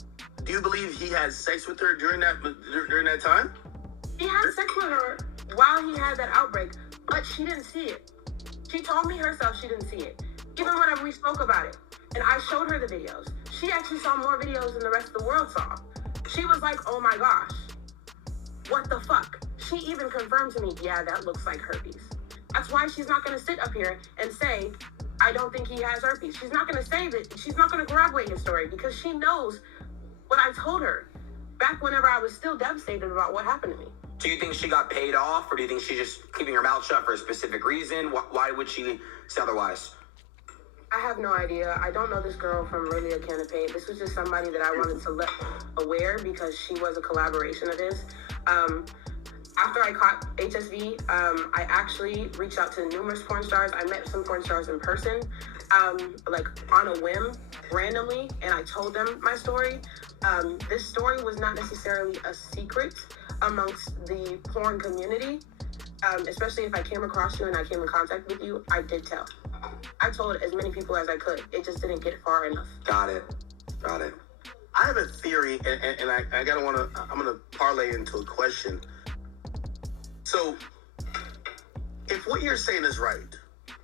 do you believe he had sex with her during that time? He had sex with her while he had that outbreak, but she didn't see it. She told me herself she didn't see it. Even whenever we spoke about it, and I showed her the videos, she actually saw more videos than the rest of the world saw. She was like, oh my gosh, what the fuck? She even confirmed to me, yeah, that looks like herpes. That's why she's not going to sit up here and say, I don't think he has herpes. She's not going to say that. She's not going to corroborate his story because she knows what I told her back whenever I was still devastated about what happened to me. Do you think she got paid off, or do you think she's just keeping her mouth shut for a specific reason? Why would she say otherwise? I have no idea. I don't know this girl from really a can of paint. This was just somebody that I wanted to let aware because she was a collaboration of his. After I caught HSV, I actually reached out to numerous porn stars. I met some porn stars in person, like on a whim, randomly, and I told them my story. This story was not necessarily a secret amongst the porn community, especially if I came across you and I came in contact with you, I did tell. I told as many people as I could. It just didn't get far enough. Got it. I have a theory, and I'm gonna parlay into a question. So, if what you're saying is right,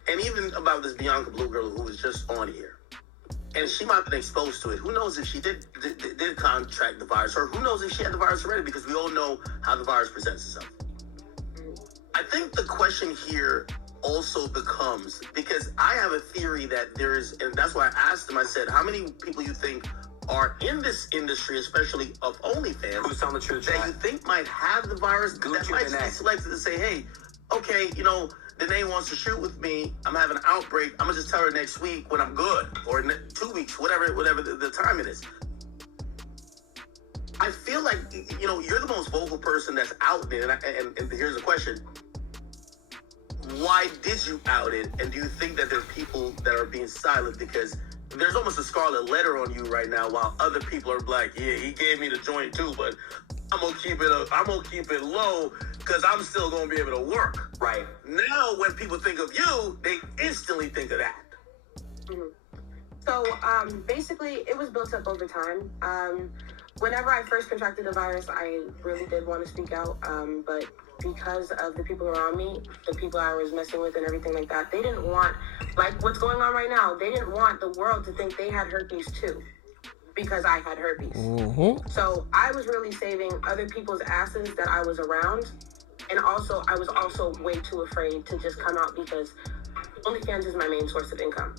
and even about this Bianca Blue girl who was just on here, and she might have been exposed to it, who knows if she did contract the virus, or who knows if she had the virus already, because we all know how the virus presents itself. I think the question here also becomes, because I have a theory that there is, and that's why I asked him, I said, how many people you think are in this industry, especially of OnlyFans, who's telling the truth, that you think might have the virus, that might be selected to say, hey, okay, Danae wants to shoot with me, I'm having an outbreak, I'm gonna just tell her next week when I'm good, or 2 weeks, whatever the time it is. I feel like, you're the most vocal person that's out there, and here's a question. why did you out it? And do you think that there's people that are being silent? Because there's almost a scarlet letter on you right now, while other people are like, yeah, he gave me the joint too, but I'm gonna keep it low because I'm still gonna be able to work. Right. Now, when people think of you, they instantly think of that. Mm-hmm. So basically, it was built up over time. Whenever I first contracted the virus, I really did want to speak out, but because of the people around me, the people I was messing with and everything like that, they didn't want, like what's going on right now, they didn't want the world to think they had herpes too, because I had herpes. Mm-hmm. So I was really saving other people's asses that I was around, and also I was also way too afraid to just come out because OnlyFans is my main source of income.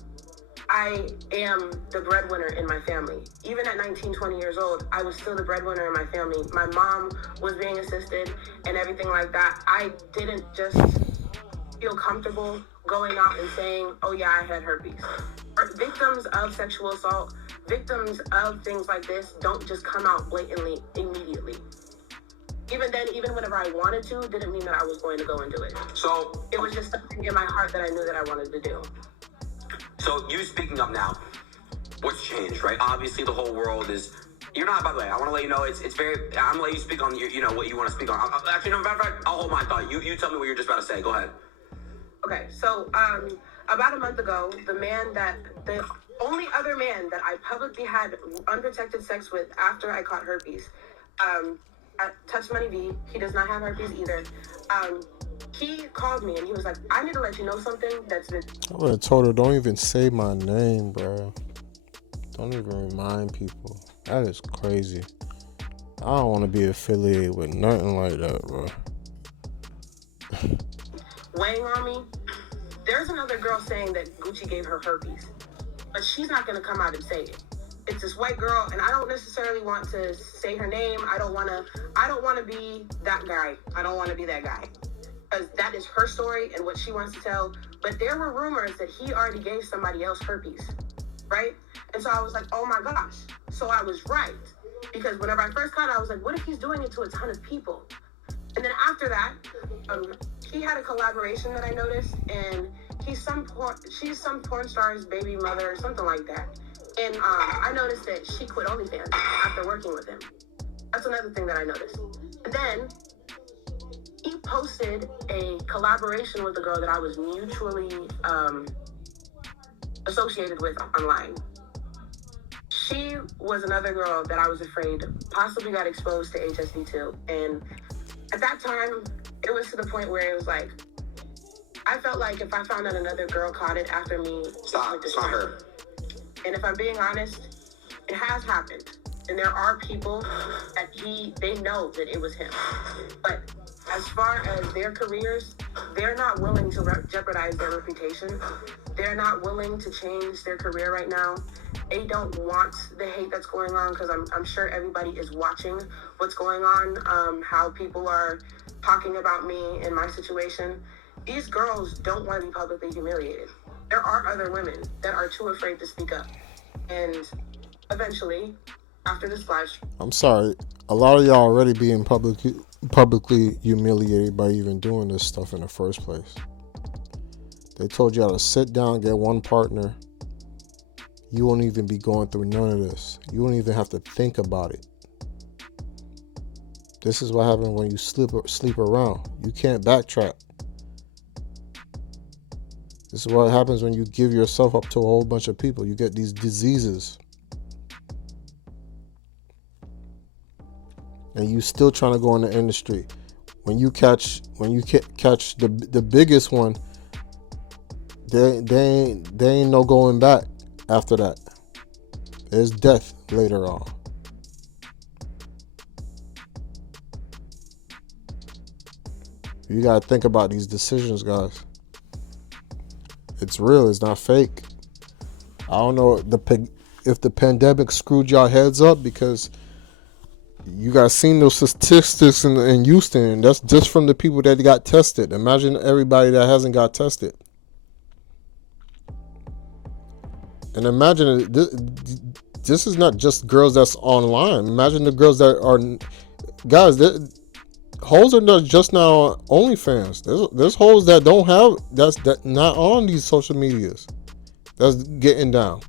I am the breadwinner in my family. Even at 19, 20 years old, I was still the breadwinner in my family. My mom was being assisted and everything like that. I didn't just feel comfortable going out and saying, oh yeah, I had herpes. Victims of sexual assault, victims of things like this don't just come out blatantly, immediately. Even then, even whenever I wanted to, didn't mean that I was going to go and do it. So it was just something in my heart that I knew that I wanted to do. So you speaking up now, what's changed, right? Obviously, the whole world is. You're not. By the way, I want to let you know it's very. I'm gonna let you speak on what you want to speak on. Actually, no, matter of fact, I'll hold my thought. You tell me what you're just about to say. Go ahead. Okay, so about a month ago, the only other man that I publicly had unprotected sex with after I caught herpes, Touch Money V. He does not have herpes either. He called me and he was like, I need to let you know something that's been... I would have told her, don't even say my name, bro. Don't even remind people. That is crazy. I don't want to be affiliated with nothing like that, bro. Weighing on me. There's another girl saying that Gucci gave her herpes, but she's not going to come out and say it. It's this white girl, and I don't necessarily want to say her name. I don't want to be that guy. I don't want to be that guy. Because that is her story and what she wants to tell. But there were rumors that he already gave somebody else herpes, right? And so I was like, oh my gosh. So I was right. Because whenever I first caught it, I was like, what if he's doing it to a ton of people? And then after that, he had a collaboration that I noticed, and she's some porn star's baby mother or something like that. And I noticed that she quit OnlyFans after working with him. That's another thing that I noticed. And then he posted a collaboration with a girl that I was mutually associated with online. She was another girl that I was afraid possibly got exposed to HSV too. And at that time, it was to the point where it was like, I felt like if I found out another girl caught it after me, Stop, it's not her. And if I'm being honest, it has happened. And there are people that they know that it was him. But as far as their careers, they're not willing to jeopardize their reputation. They're not willing to change their career right now. They don't want the hate that's going on, because I'm sure everybody is watching what's going on, how people are talking about me and my situation. These girls don't want to be publicly humiliated. There are other women that are too afraid to speak up. And eventually, after this flash... I'm sorry. A lot of y'all already being publicly humiliated by even doing this stuff in the first place. They told y'all to sit down, get one partner. You won't even be going through none of this. You won't even have to think about it. This is what happens when you sleep around. You can't backtrack. This is what happens when you give yourself up to a whole bunch of people. You get these diseases. And you still trying to go in the industry. When you catch the biggest one, they ain't no going back after that. There's death later on. You gotta think about these decisions, guys. It's real. It's not fake. I don't know if the pandemic screwed y'all heads up, because you guys seen those statistics in Houston, and that's just from the people that got tested. Imagine everybody that hasn't got tested. And imagine this is not just girls that's online. Imagine the girls that are, guys, hoes are not just now on OnlyFans. There's hoes that don't have that not on these social medias. That's getting down.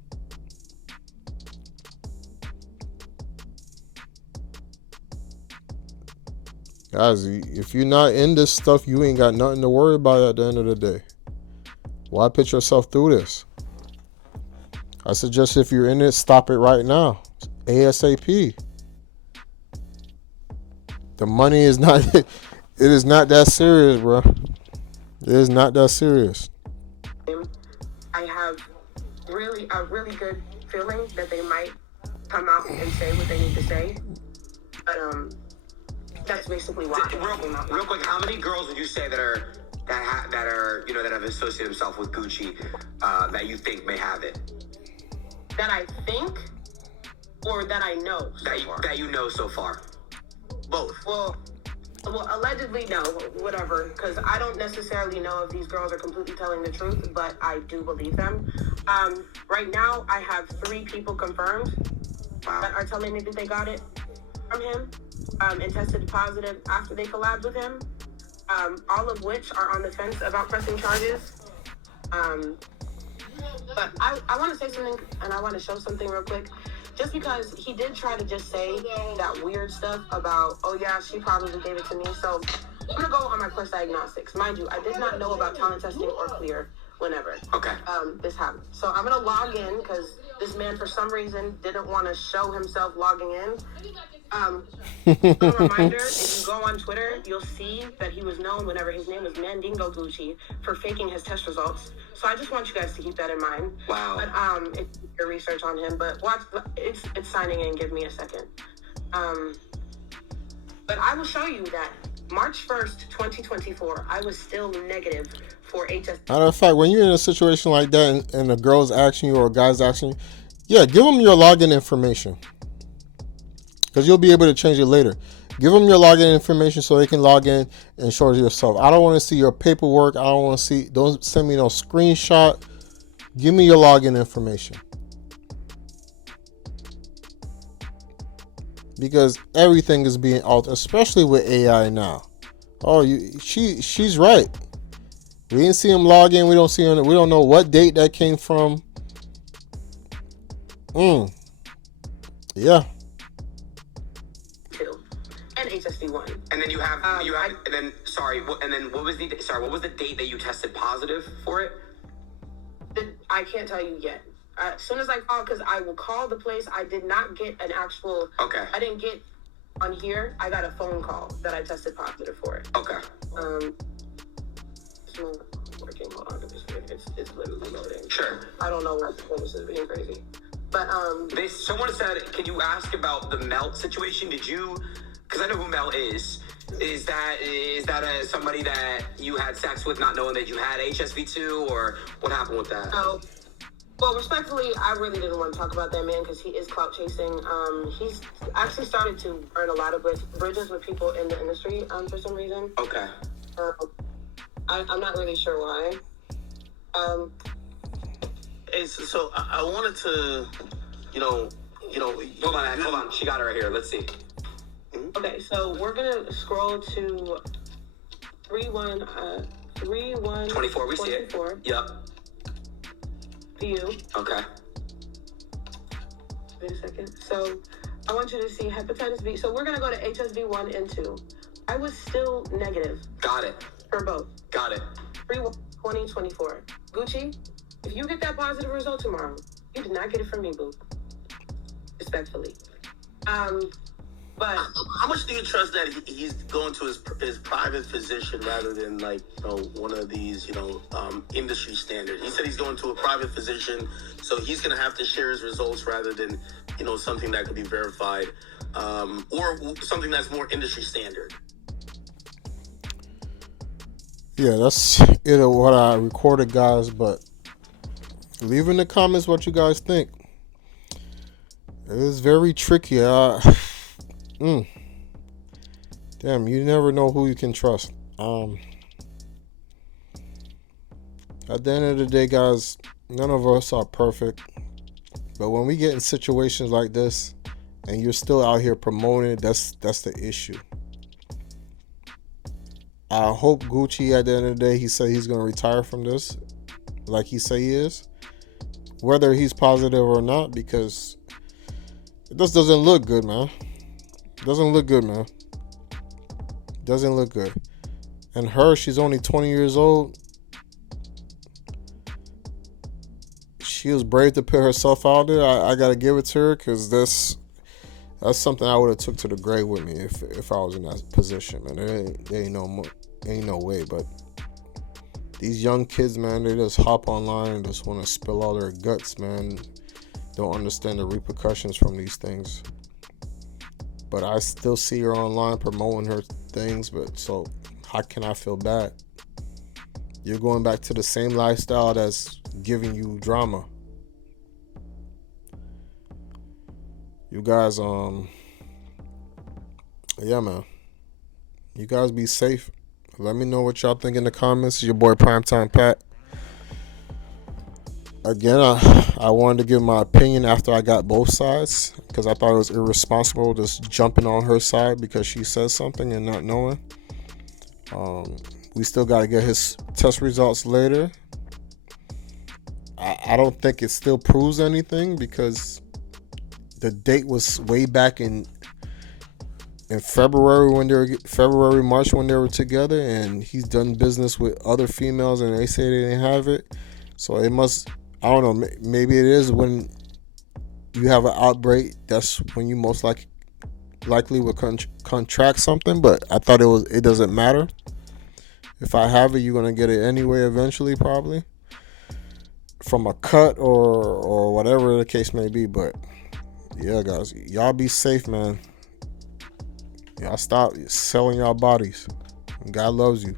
Guys, if you're not in this stuff, you ain't got nothing to worry about at the end of the day. Why put yourself through this? I suggest if you're in it, stop it right now. ASAP. The money is not, it is not that serious, bro. It is not that serious. I have a really good feeling that they might come out and say what they need to say. But that's basically why. Real quick, how many girls would you say that have associated themselves with Gucci that you think may have it? That I think, or that I know that you know so far? Both. Well, allegedly, no, whatever, because I don't necessarily know if these girls are completely telling the truth, but I do believe them. Right now, I have 3 people confirmed that are telling me that they got it from him and tested positive after they collabed with him, all of which are on the fence about pressing charges. But I want to say something, and I want to show something real quick. Just because he did try to just say that weird stuff about, oh yeah, she probably gave it to me. So I'm going to go on my Quest Diagnostics. Mind you, I did not know about talent testing or clear whenever this happened. So I'm going to log in because this man, for some reason, didn't want to show himself logging in. A reminder, if you go on Twitter, you'll see that he was known whenever his name was Mandingo Gucci for faking his test results. So I just want you guys to keep that in mind. Wow. But if you do your research on him, but watch, it's signing in. Give me a second. But I will show you that March 1st, 2024, I was still negative for HS. Matter of fact, when you're in a situation like that and a girl's asking you or a guy's asking you, yeah, give them your login information. Because you'll be able to change it later. Give them your login information so they can log in and show it yourself. I don't want to see your paperwork. I don't want to see, don't send me no screenshot. Give me your login information. Because everything is being altered, especially with AI now. Oh, she's right. We didn't see him log in. We don't see him. We don't know what date that came from. Yeah. And HSV1. And then what was the date that you tested positive for it? I can't tell you yet. As soon as I call, because I will call the place. I did not get an actual. Okay. I didn't get on here. I got a phone call that I tested positive for it. Okay. It's not working. Hold on, it's literally loading. Sure. I don't know what this is being crazy, but someone said, can you ask about the Melt situation? Did you? Because I know who Mel is. Is that somebody that you had sex with, not knowing that you had HSV2, or what happened with that? So, well, respectfully, I really didn't want to talk about that man because he is clout chasing. He's actually started to burn a lot of bridges with people in the industry for some reason. Okay. I'm not really sure why. So I wanted to, Hold on. She got it right here. Let's see. Okay, so we're gonna scroll to 3/1/24. We see it. Yep. View. Okay. Wait a second. So I want you to see hepatitis B. So we're gonna go to HSV1 and 2. I was still negative. Got it. For both. Got it. 3/1/2024. Gucci, if you get that positive result tomorrow, you did not get it from me, boo. Respectfully. But how much do you trust that he's going to his private physician rather than one of these industry standards? He said he's going to a private physician, so he's going to have to share his results rather than something that could be verified or something that's more industry standard. Yeah, that's what I recorded, guys. But leave in the comments what you guys think. It is very tricky. Damn, you never know who you can trust. At the end of the day, guys, none of us are perfect. But when we get in situations like this and you're still out here promoting it, that's the issue. I hope Gucci at the end of the day, he said he's gonna retire from this, like he say he is, whether he's positive or not, because it just doesn't look good, man. Doesn't look good, man. Doesn't look good. And her, she's only 20 years old. She was brave to put herself out there. I gotta give it to her, because that's something I would have took to the grave with me if I was in that position, man. There ain't no way. But these young kids, man, they just hop online and just want to spill all their guts, man. Don't understand the repercussions from these things. But I still see her online promoting her things, but so how can I feel bad? You're going back to the same lifestyle that's giving you drama. You guys, yeah, man. You guys be safe. Let me know what y'all think in the comments. It's your boy PrimeTimepat. Again, I wanted to give my opinion after I got both sides, because I thought it was irresponsible just jumping on her side because she says something and not knowing. We still got to get his test results later. I don't think it still proves anything, because the date was way back in February, March, when they were together, and he's done business with other females and they say they didn't have it. So it must, I don't know, maybe it is when you have an outbreak, that's when you most likely will contract something. But I thought it doesn't matter. If I have it, you're gonna get it anyway eventually, probably from a cut or whatever the case may be. But yeah, guys, y'all be safe, man. Y'all stop selling y'all bodies. God loves you.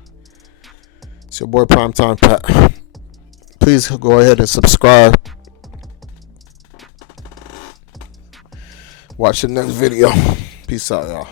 It's your boy PrimeTimepat. Please go ahead and subscribe. Watch the next video. Peace out, y'all.